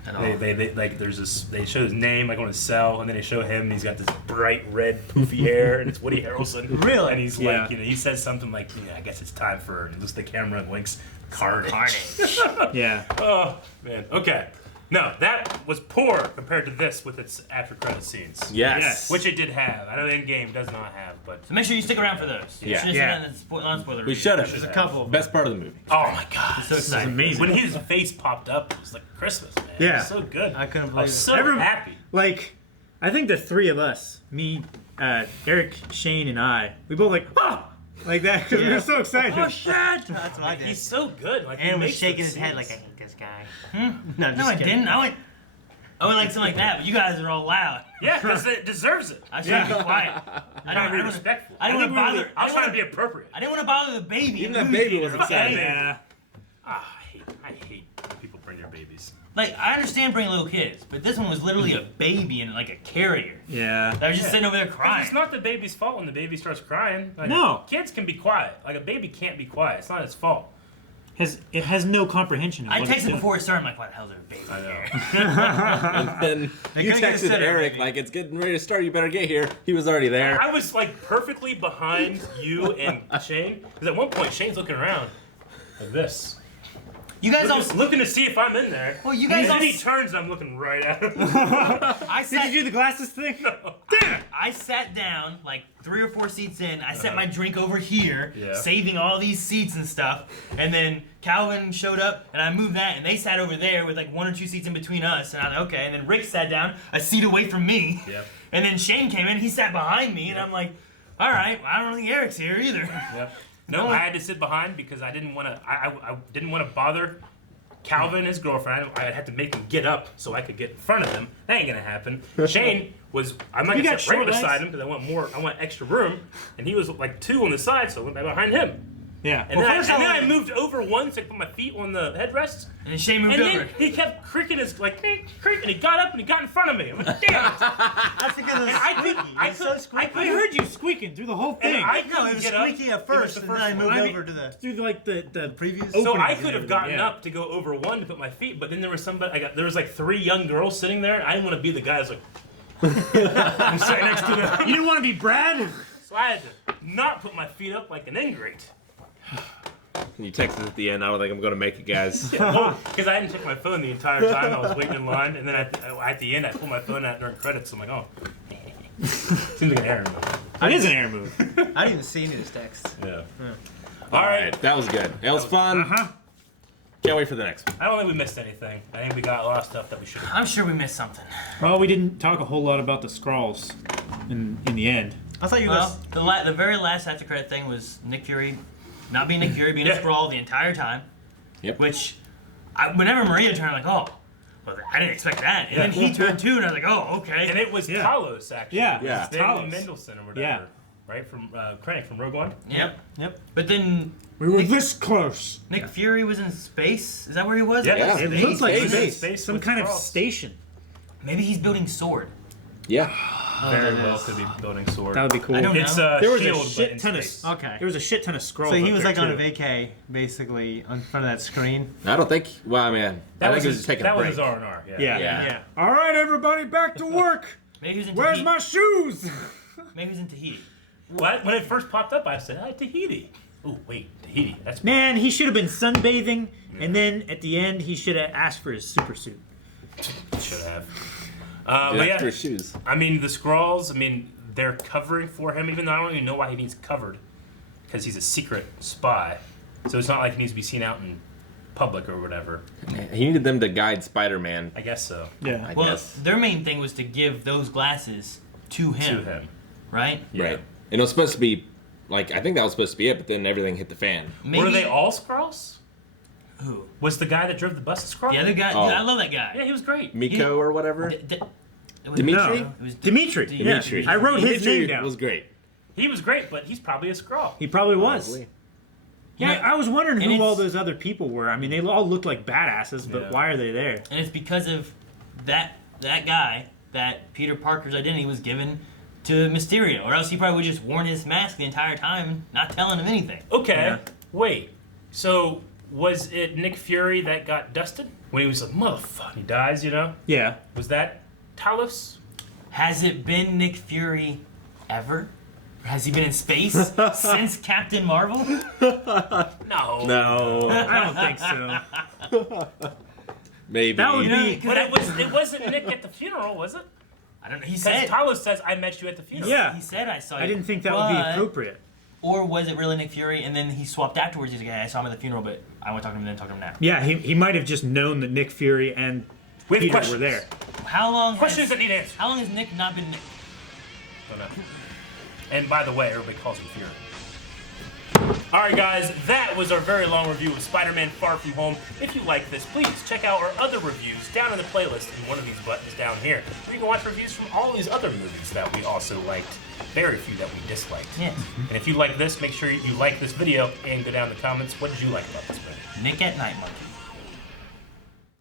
at all. They like there's this. They show his name like on his cell, and then they show him. And he's got this bright red poofy hair, and it's Woody Harrelson. Really? And he's Yeah. like, he says something like, I guess it's time for. And he looks at the camera and winks. Carnage. Carnage. Yeah. Oh man. Okay. No, that was poor compared to this with its after credit scenes. Yes. Which it did have. I know Endgame does not have, but So make sure you stick around for those. Yeah. Should have Yeah. said that in the non-spoiler We review. should There's have. a couple. Best part of the movie. oh my god. So This is excited. amazing. When his face popped up, it was like Christmas, man. It Yeah. was so good. I couldn't I believe was it. so happy. Like, I think the 3 of us, me, Eric, Shane, and I, we both like, like that because we were so excited. Oh shit! That's what I did. He's so good. Like, he and was makes shaking those his head scenes. like, I hate this guy. No, just I kidding. didn't. I went like something like that, but you guys are all loud. Yeah, because it deserves it. I was trying to be quiet. I'm trying to be respectful. I didn't want to bother. I was trying to be appropriate. I didn't want to bother the baby. Even in that the movie baby theater, was excited. okay? Yeah. I hate people bring their babies. Like I understand bringing little kids, but this one was literally a baby in like a carrier. Yeah. That was just sitting over there crying. It's not the baby's fault when the baby starts crying. Like, No. Kids can be quiet. Like, a baby can't be quiet. It's not his fault. It has no comprehension. Of I what it's texted doing. before it started. I'm like, why the hell is there a baby I know. here? And then They you couldn't get a texted sitter, Eric maybe. like it's getting ready to start. You better get here. He was already there. I was, like, perfectly behind you and Shane. Because at one point, Shane's looking around like this. You guys all. Looking to see if I'm in there. Well, you And guys all. then he turns and I'm looking right at him. I Did sat. you do the glasses thing? Damn it! I sat down like 3 or 4 seats in. I set my drink over here, Yeah. saving all these seats and stuff. And then Calvin showed up, and I moved that, and they sat over there with like 1 or 2 seats in between us. And I was like, okay. And then Rick sat down a seat away from me. Yep. And then Shane came in. He sat behind me, and I'm like, all right. Well, I don't think Eric's here either. Yep. No, I had to sit behind because I didn't want to. I didn't want to bother Calvin and his girlfriend. I had to make him get up so I could get in front of them. That ain't gonna happen. Shane was. I'm not You gonna got sit right short legs? beside him because I want more. I want extra room, and he was like 2 on the side, so I went back behind him. Yeah. And, then, I moved over once to put my feet on the headrest, And then Shane moved and over. then he kept creaking his like creak, and he got up and he got in front of me. I'm like, damn it! That's because it's I squeaky. could- I It's so could- squeaky. I heard you squeaking through the whole And thing. I No, couldn't it was get up. squeaky at It was first, the and then first I moved one. over to the through like the previews. So I openings could have and gotten everything, yeah. up to go over one to put my feet, but then there was somebody. There was like 3 young girls sitting there. And I didn't want to be the guy that's like. I'm sitting next to them. You didn't want to be Brad? So I had to not put my feet up like an ingrate. You texted at the end. I was like, I'm gonna make it, guys. Because I hadn't checked my phone the entire time I was waiting in line, and then at the end I pulled my phone out during credits. I'm like, oh, seems like an error. It is an air move. I didn't even see any of this text. Yeah. All right, that was good. It was fun. Can't wait for the next one. I don't think we missed anything. I think we got a lot of stuff that we should. I'm sure we missed something. Well, we didn't talk a whole lot about the Skrulls in the end. I thought you Well, guys. the very last after credit thing was Nick Fury, not being Nick Fury, being Yeah. a Skrull the entire time. Yep. Which, whenever Marietta turned, I'm like, oh, well, I didn't expect that. And then he turned too, and I was like, oh, okay. And it was Yeah. Talos actually. Yeah. It was Yeah. Ben Talos. Mendelsohn or whatever. Yeah. right? From Krennic from Rogue One. Yep. Yep. But then We were this close. Nick Fury was in space. Is that where he was? Yeah. Yeah. It Space? looks like Space. space. Some with kind of Skrulls. station. Maybe he's building sword. Yeah. Very well could be building sword. That would be cool. I don't know. It's There was Shield, a but shit in ton space. Okay. There was a shit ton of scrolls. So he up was there, like on a too. vacay, basically, in front of that screen. I don't think. Well, man, I think he was just taking a that was break. his R&R. Yeah. Yeah. All right, everybody, back to work. Maybe he was in Where's Tahiti. my shoes? Maybe he was in Tahiti. When it first popped up, I said, Tahiti. Oh, wait, Tahiti. That's Man, he should have been sunbathing, and then at the end, he should have asked for his super suit. should have. Dude, But after yeah, his shoes. I mean, the Skrulls, they're covering for him, even though I don't even know why he needs covered. Because he's a secret spy. So it's not like he needs to be seen out in public or whatever. He needed them to guide Spider-Man. I guess so. Yeah. I Well, guess. their main thing was to give those glasses to him. To him. Right? Yeah. Right. And it was supposed to be, like, I think that was supposed to be it, but then everything hit the fan. Maybe, Were they all Skrulls? Who? Was the guy that drove the bus a Skrull? The other guy? Oh. Dude, I love that guy. Yeah, he was great. Miko or whatever. It was Dimitri? No, it was Dimitri. Dimitri. Yeah. I wrote his Dimitri name down. was great. He was great, but he's probably a Skrull. He probably was. Probably. Yeah, I was wondering And who all it's- those other people were. I mean, they all looked like badasses, but Yeah. why are they there? And it's because of that guy that Peter Parker's identity was given to Mysterio, or else he probably would just worn his mask the entire time and not telling him anything. Okay, Yeah. wait. So, was it Nick Fury that got dusted? When he was like, motherfucker, he dies, you know? Yeah. Was that Talos? Has it been Nick Fury ever? Has he been in space since Captain Marvel? No. No. I don't think so. Maybe. That would be. But it wasn't Nick at the funeral, was it? I don't know. He Because said. Talos says, I met you at the funeral. Yeah. He said I saw you. I didn't think that would be but- appropriate. Or was it really Nick Fury and then he swapped afterwards? He's like, hey, I saw him at the funeral, but I want to talk to him then, talk to him now. Yeah, he might have just known that Nick Fury and We have Peter questions. were there. How long? Questions that Has, need answers. how long has Nick not been Nick? Don't know. And by the way, everybody calls him Fury. Alright guys, that was our very long review of Spider-Man Far From Home. If you like this, please check out our other reviews down in the playlist in one of these buttons down here. Where you can watch reviews from all these other movies that we also liked. Very few that we disliked. Yes. And if you like this, make sure you like this video and go down in the comments. What did you like about this movie? Nick at Night Monkey.